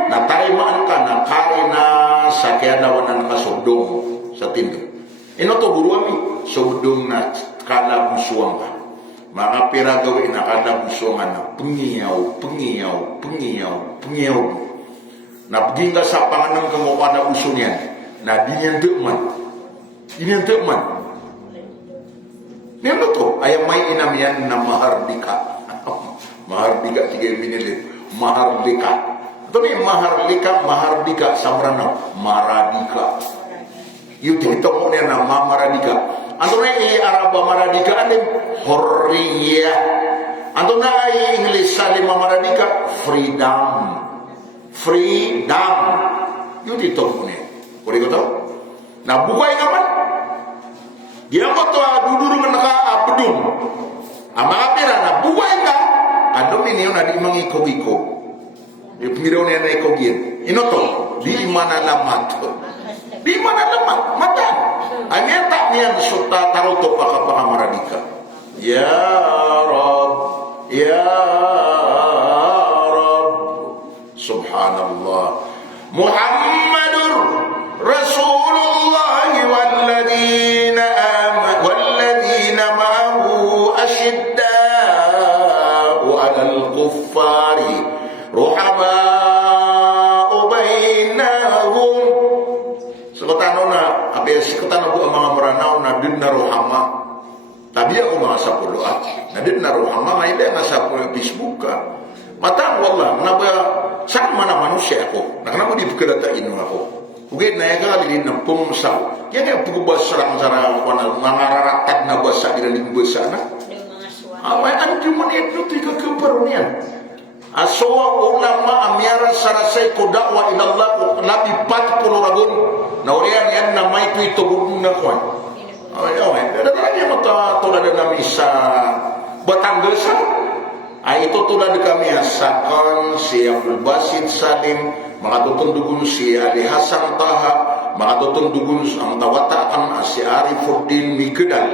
na tarimaan ka na kari na sa kayanawan na nakasugdong sa tindog. Ino to guru ami sugdong na kalabusuan ka. Mga piragawin na kalabusuan na pengiyaw na beging ka sa panganang kang pada usun yan na dinyantukman niyan to ayam may inamian na mahardika mahardika tiga binilit mahardika ito ni mahardika samrana maradika yun dito mo niya na mamaradika ano na i-araba maradika alim horriya ano na i-English salim mamaradika freedom yun dito mo niya kuri ko to na buhay naman dia mo to dudurungan ka abdum mga pera na buhay ka ano minyo na di mangikog-ikog yung pangiraw niya na ikogin ino to di mana lamat mata anya tak niyan suta taruto pa kapakamaradika ya Rab subhanallah Muhammadur Rasulullah walladzina ma'ahu ashidda'u 'alal kuffari ruhama'u bainahum sekotano na abe sekotano bu mga maranaw na dinna ruhama tabi ako mga sapuluat na dinna ruhama may na sa Facebook ka mata wallah naba saan mana manusia ako nakana mo di pagkadata ino ako ugit na yaga lilin na pumsa yan yung pagubasarang sarang mangararatat na basa diraling basa na away ang kumunit no tika kaparon yan asawa ulama amyara sarasay ko dakwa ilallah ko labi 40 ragun na uriyan yan na may tuitugod na kwan away dadalagyan mo tulad na sa Batangas ay ito tulad kami sakon si Abdul Basit Salim mga tutundugun si Ali Hasan Taha mga tutundugun ang tawataan si Arifuddin Mikdal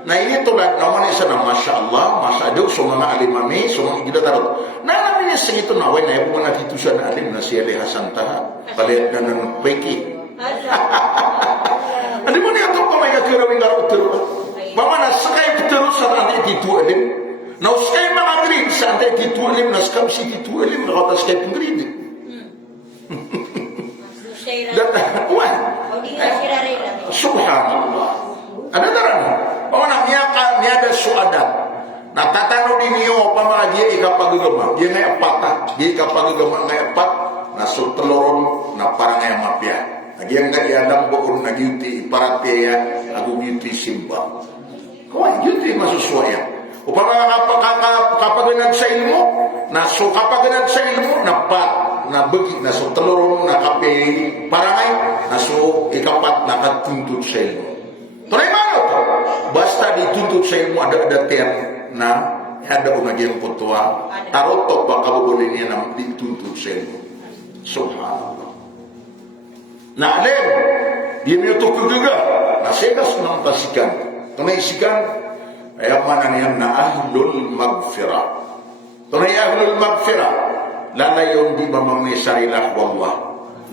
Nah ini tulad naman isa na Masya Allah, Masya Allah, so mga alimami, so mga igida tarot. Na namin yung singito na, way na yung mga nakito siya na alim na siya Hasan Taha, palit na ng peki. Ano mo niya ito pa may kakirawing araw tiro? Mama na sakay tiro sa nanti titu alim. Na uskay mga grid sa nanti titu alim, na skam si titu alim, na kata skay pang grid. Subhanallah. Ada taran. Pamana niya ada suadat. Na tatano din niyo pamana dia ikapagagama. Dia ngay apata. Dia ikapagagama ngay apat na suteloron na parang ngay mapya. Lagi yang kaya adam bukun na giuti iparat ya aku giuti simba. Kau giuti masusuaya. Upama kapaganan sa ilmu, na so kapaganan sa ilmu na pat na bagi na so teloron na kape parangay na so ikapat na katuntut sa ilmu. Tunay mana to? Basta dituntut sa ilmu ada tiyan na ada umagyang putua tarotok ba kabubunin niya na dituntut sa ilmu. Subhanallah. Na alim, dia menutup juga. Na sekas menantasikan. Tunay isikan ayam mana niyan na ahlul magfirah. Tunay ahlul magfirah. Lalayon di mamami sarilah wallah.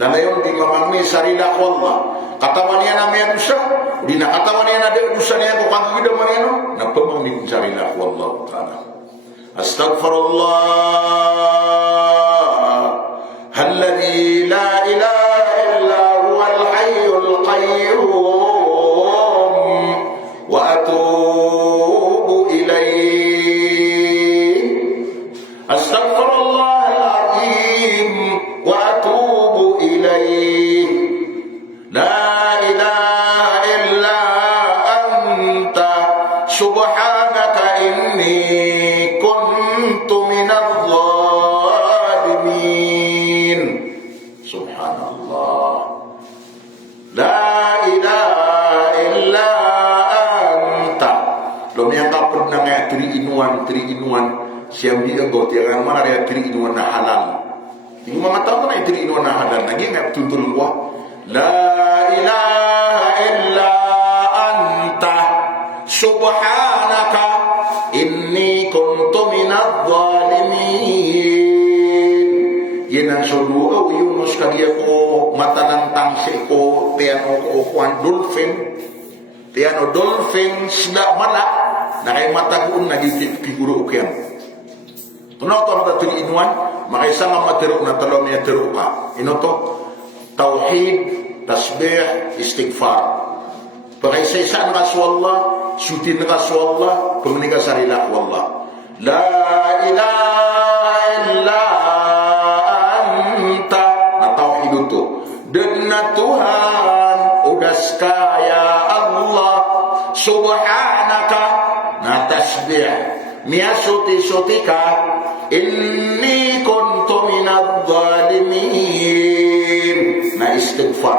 Lalayon di mamami sarilah wallah. Katawan niya na may dosa, di na katawan niya na dosa niya kung kagida man yan, na pamangmin sarilah wallah ta'ala. Astaghfirullah alladhi la ilaha illa huwal hayyul qayyum wa atubu ilayh. Astaghfirullahaladzim wa atubu ilayh. La ilaha illa anta subhanaka inni kuntu minadh dhalimin. Subhanallah. La ilaha illa anta. Lo yang tak pernah ngaya 3 in 1 siang dia go tiang mana ada 3 in 1 na halal. Ini mga tahu na 3 in 1 na halal. Lagi ngaya tutul gua. La ilaha illa anta subhanaka inni kuntu minadh dhalimin. Yan ang suluaw Yunus kagya ko matanantang si ko tiano ko kuan dolphin. Tiano dolphin sila mala na kay matagun na gigit figuro ukyan. Tunaw to mata 3 in 1 makaisa nga matiro na talo niya tiro ka. Ino to tauhid, tasbih, istighfar. Pagkaisa-isa na kaswallah, sutin na kaswallah, pagniga sarila wallah. La ilaha illa anta, na tauhid ito. Dan na Tuhan, udas kaya Allah, subhanaka, na tasbih, miya suti-suti ka, inni kuntu minadh dhalimin. Na istighfar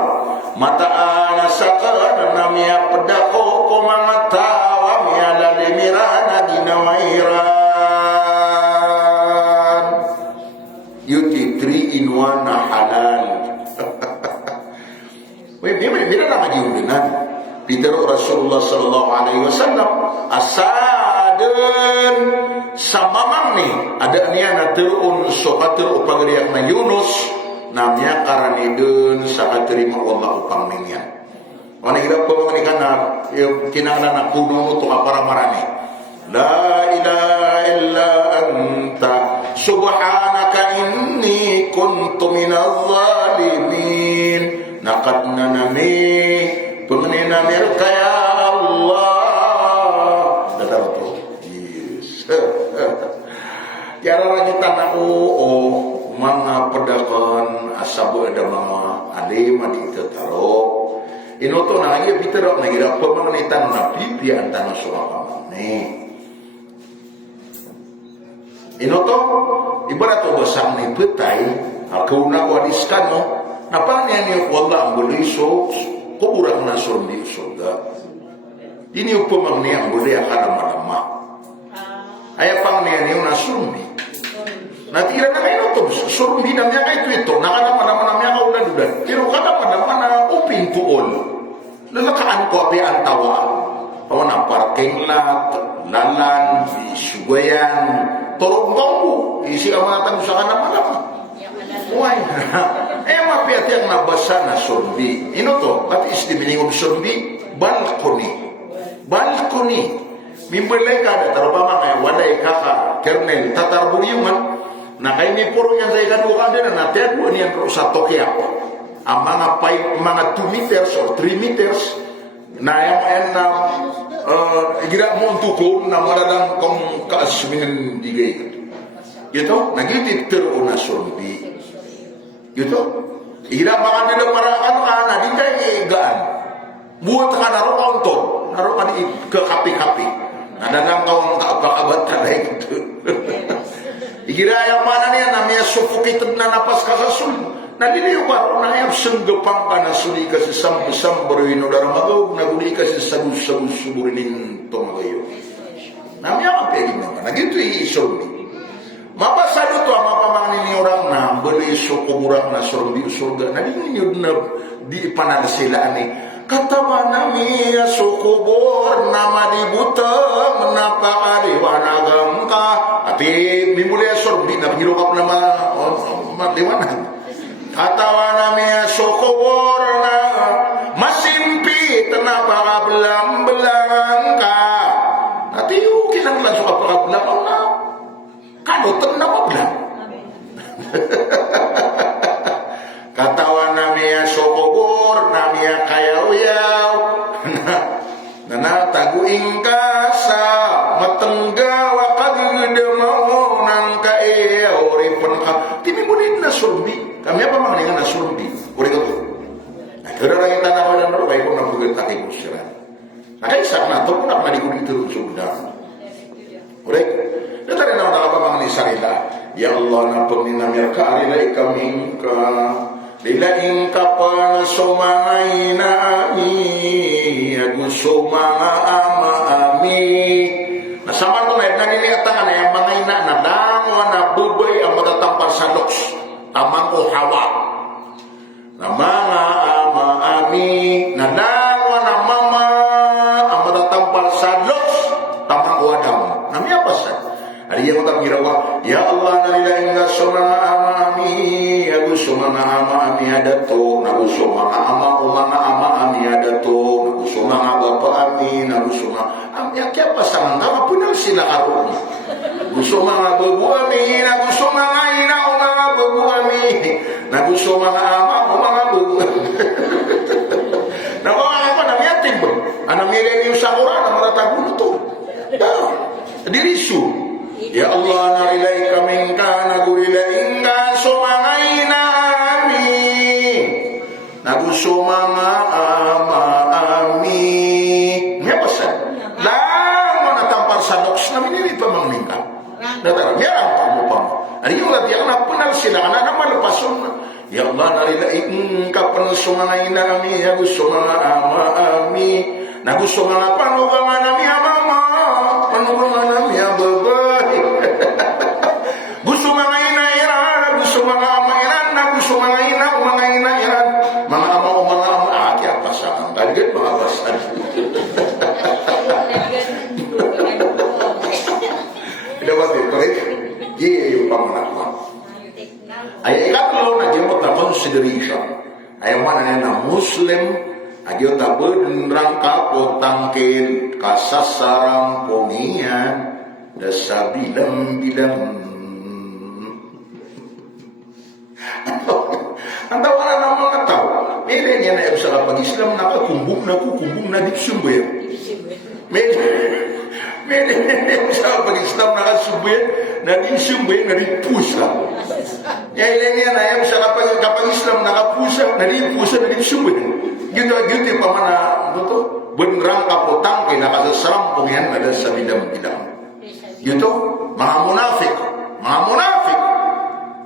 mata ana sakana namia pedako ko mangatawa mia lalimirana dinawairan yuti 3 in 1 na halal. Bila nama jiundenan Peter Rasulullah sallallahu alaihi wasallam asaden samamang ni ada niya na terun sokater upagriak na Yunus namanya karanidun saat terima Allah upang minyan. Mana kita pemanikan na kinanglan na kuno to para marani. La ilaha illa anta subhanaka inni kuntu minadh dhalimin. Nakadna nami pengenina mirka ya Allah. Dadar to. Yes. Cara lagi tanaku mga pedakan asabu ada mga ade mati tetaro ino to na iya pitero na gira pemangnitan na pipi antana suaka ne ino to ibarat to basang ni petai akauna wadiskan no napa ni wallah buliso kuburang na surdi surga ini upamangni ang boleh akada malama aya pang ni na surdi. Nah tira na kayo to surumbi na niya kayo ito nakalaman naman niya kaulan dudan pero kada man upin tuol lalakaan ko api ang tawa pawana para kenglat, lalan, sugayan, torong bambu, isi amatan sa kanam-kanam. Why? Mapiat yang nabasa na sorbi. Ino to, at istiminingog sorbi, balkoni. Balkoni. Mimbalay ka na, tarapama kaya walay kaka, kernel, tatarbuyungan, na kay may puro yan sa ikadukan din na natiyadwa niyan sa Tokyo. Ang mga 2 meters or 3 meters, na yan na igira mo ang tukon na maladang kong kaasmingan digay. Ito, nagitid pero na sorbi. Ito, igira mga nila para ano ka na, di tayo iigaan. Buhat ka na ro to, naro ka ni kakapi-kapi. Nadagang ka ang kaabakabat talay ito. Igira yung mana niya na may suffocated na napas ka sa sul. Naliliw ka, nayap sanggapang ka na suli ka si samburin o daramagaw, naguli ka si sagus-sagus suburinin tumagayo. Namaya ka pwede naman, nagito i-isorbi. Mapasado to ang mapamangin ni orang na beli sukuburak na sorbi surga. Nalinyod na di panal sila ni katawa nami sukubur na madibutang napakaliwanagang ka. Ati mimuli sorbi na pangilukap na maliwanag. Katawa nami sukubur na masimpit na pakabelang-belang ka. Ati yung kinanglan sa pakabelang na kanutan na pablang. Katawa namiya sokobor, namiya kayaw-yaw, na nataguing ka sa matenggawa kagdamaw ng kaiyaw, ripon ka. Timimunin na surbi. Kami apa mangalingan na surbi. Uri ka to. Kaya lang yung tanawa na naraway kung nabugat aking kusiran. Nakaisak na ito, kung nakulit ito sa udang. Uri ka. Datang na nakapamang ni sarila. Ya Allah na paminamir ka alilay kaming ka. Lilaing ka pa na sumangay na ami. Agusto mga ama ami. Nasaman ko na naniliatan ka na yung mga ina na dango na bubay ang matatampar sa loks. Amang o hawa. Na mga ama ami. Na dango na mama ang matatampar sa loks. Amang o adam. Namanya apa sah? Ada yang utang girawa, ya Allah nalilaing na sumanga ama-ami, aku sumanga ama-ami ada to, nagu sumanga ama-ami ada to, nagu sumanga bapa-ami, nagu sumanga, ya kaya pasangan, apa pun sila karun. Nagu sumanga babu-ami, nagu sumanga ina umanga babu-ami, nagu sumanga ama umanga babu-ami. Nah, apa namanya timbul? Anak milenium sakura, nama ratagun itu. Dirisu. Ya Allah narilay kaming ka nagurilaing ka sumangay na ami nagusumanga ama ami nga pasan lang mo natampar sa doks na minili pa mangning ka natara merang pa mo pa mo ano yung latiyak na punal sila ka na malapason na ya Allah narilaing ka panusumangay na ami nagusumanga ama ami nagusumanga panubangan nami amama panubangan nami ababa gusto mga ina-iran, gusto mga ama-iran, gusto mga ina, mga ina-iran, mga ama o mga ama, kaya pasangan, kaligan mga pasan. Dapat ito, iya yung pamanakman. Ay ikatlo na jemot na consideration, ay mana na Muslim, agyo na benerang kapotangkin, kasasarang pongian, da sa bilang-bilang. Ang tawanan ng mga tao, meron yan na sa kapag-Islam, nakakumbong na dipsumbo yan. Meron yan sa kapag-Islam, nakasumbo yan, na dipsumbo yan, na dipusa. Yan yan na sa kapag-Islam, nakapusa, na dipusa, na dipsumbo yan. Gitu pa man na, benerang kapotang, kinakasasarampong yan, na sa bidang-bidang. Gitu, mga munafik.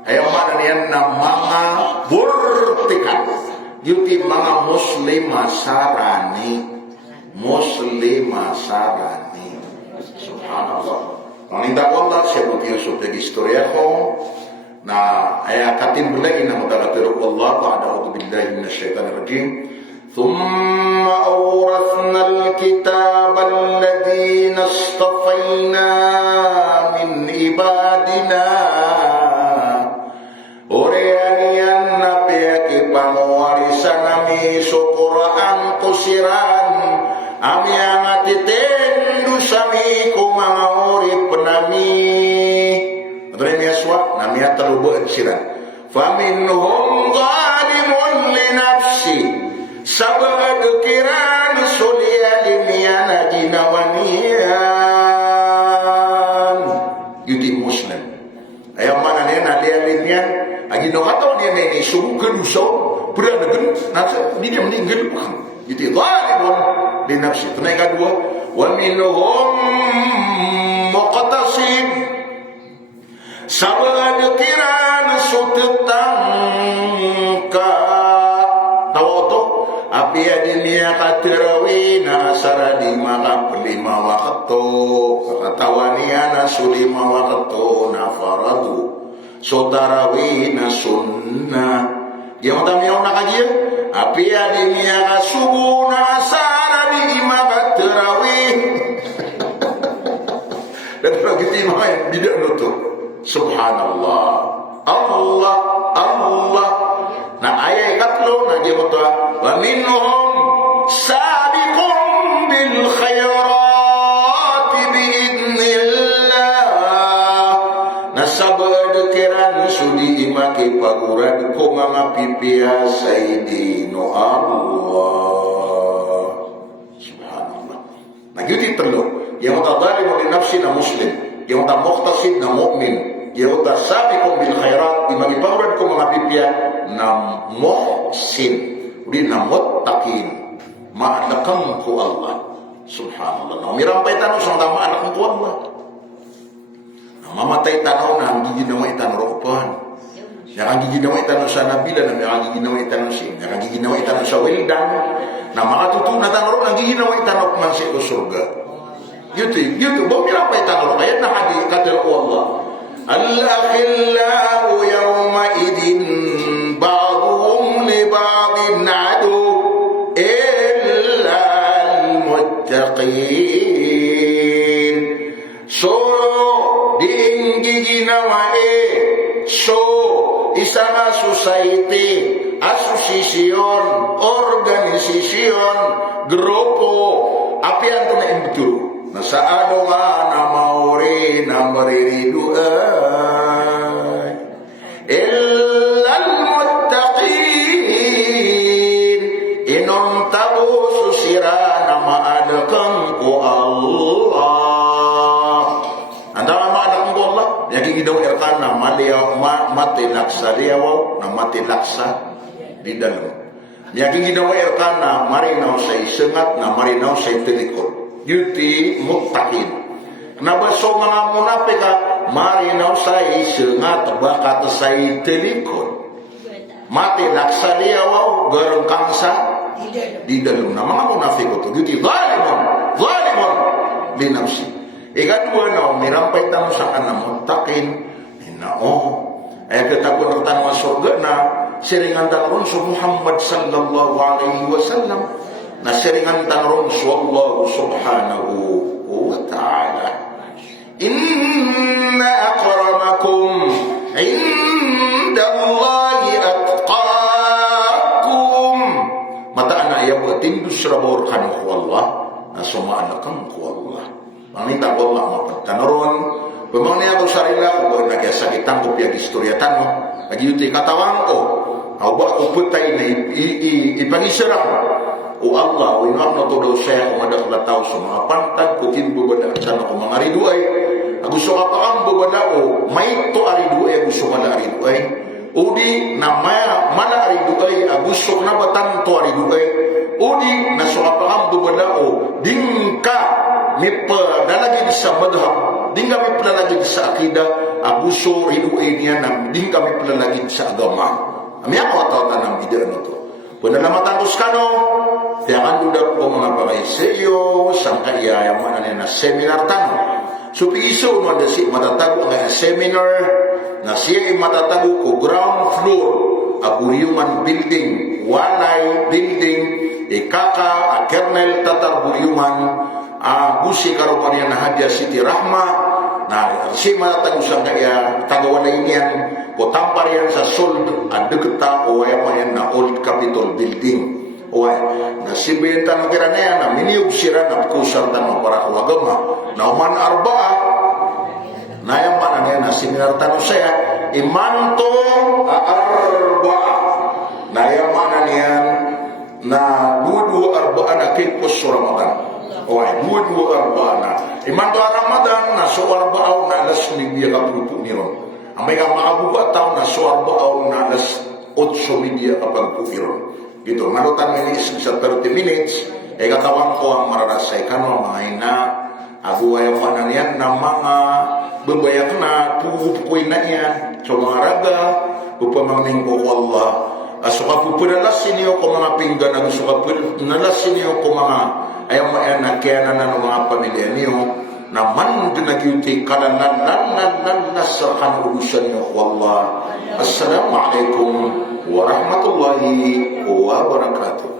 Ayaw mana niyan na mga vertikal. Yuti mga Muslima sarani. Subhanallah. Manginda Allah siya butiyo sa pag-istorya ko na ay katim bulay na magkakatiro Allah ta'ala a'udhu billahi minasyaitanir rajim. ثم أورثنا الكتاب الذين اصطفينا من عبادنا Oreanian na piyaki pangwarisan nami Quran kusiran ami ang atitendu sami ko mga urip nami Adre mi aswa nami atalubuan siran faminhum zalimun li nafsi sabad kiran sulia limiana jinawanian yuti muslim ayam mana ni na dia limian agi no kata dia ni sungkeun so beranakeun nasa dia meninggal yuti zalimun li nafsi tenai kedua wa minhum muqtasid sabad kiran sutetangka tawoto api adinia katirawi nasara di malam lima waktu katawaniana sulima waktu nafaradu sotarawi nasunna dia matamiau nakajia api adinia kasubu nasara di lima katirawi dan begitu main tidak nutup subhanallah Allah Allah nah ayat katlo na dia betul wa minhum sabiqun bil khairat biidznillah nasabad kiran sudi imake pagurad ko mga pipia sayyidino Allah subhanallah nah gitu telo yang mutadhalim li nafsi na muslim yang muqtasid na mu'min yang sabiqun bil khairat imake pagurad ko mga pipia na muhsin di na muttaqin ma'alakam ku Allah subhanallah na mirampay tanaw sa mga ma'alakam ku Allah na mamatay tanaw na ang giginaway tanaw rokopan na ang giginaway tanaw sa nabila na ang giginaway tanaw si na ang giginaway tanaw sa wildan na makatuto na tanaw ang giginaway tanaw man sa surga yuto ba mirampay tanaw kaya na hadi katil ku Allah al-akhillau yawma idin ba'duhum li ba'din adu illa al-muttaqin so diinggi ginawa so isang society asosisyon organisasyon grupo apian to na imbuturo na sa ano nga na mauri na maririduan illal muttaqin inon tabo susira na maadakang ko Allah anda maadakang ko Allah yagi gidaw erkan na matilaksa diyawaw na matilaksa di dalam yagi gidaw erkan na marinaw sa isengat na marinaw sa telikot yuti muttaqin kenapa so mga munafik marinaw sa isengat bakat sa telikon mati laksa dia wow garang kangsa di dalam na mga munafik ito yuti zalimun li nafsi ikadua na mirampay tamo sa kanang muttaqin ay katakon ng tanong surga na siringan tanong sa Muhammad sallallahu alaihi wasallam na siringan tanong sa Allah subhanahu wa ta'ala inna akramakum inda Allahi atqakum mata na iya buatin dusrabor kan ku Allah na sumaanakan ku Allah manita ko Allah mapagtanaron pemang niya ko sarila ko ba nagsakitan ko piyag istorya tanong nagiyuti katawang ko ba ko putay na ipangisarang o Allah, o inam na to daw siya kung madaklatao sa mga pantag, kutin bubada sa ako mga riduay. Gusto ka pa ang bubada o may to ariduay, gusto mala ariduay. O di na mala ariduay, gusto na batan to ariduay. O di na so ka pa ang bubada o ding ka may padalagin sa madhab, ding ka may padalagin sa akida, gusto riduay niya na ding ka may padalagin sa agama. Ami ako atawatan ng bidya na to. Penyelamatan Tuskano, tiangan dudak po mga bagay sa iyo, sangka iyayaman na seminar tanong. Supi iso, matatago ang seminar na siya ay matatago ko ground floor, Aguriuman building, Walay building, Kakak Kernel Tatar Buryuman Gusi Karomarian Hadia Siti Rahma na si malatang usang kaya tagawan na inian ko tamparian sa sold at deketa o ay na Old Capitol Building o ay na si Bentan kira na yan na miniub sira na kusar tanong para kawagama na uman arba na yung mana niya na similar tanong saya imanto arba na yung mana niyan na dua arbaan na kipos Ramadan. Oy, dua arbaan na. Iman to Ramadan na so arbaaw na alas 9 kapag niron. Ang may maabuga taon na so arbaaw na alas 8:30 kapag pukiron. Dito, manutan nga ni sa 30 minutes, katawan ko ang mararasay kano mga ina, aguay ang mananian na mga babayak na pupupoy na yan. So mga raga, upamangning ko Allah. So kapupinalas niyo ko mga pinggan, so kapupinalas niyo ko mga ayaw nakyanan na ng mga pamilya niyo na man dinagyuti kananan sa kanulusan niyo wallah. Assalamualaikum warahmatullahi wabarakatuh.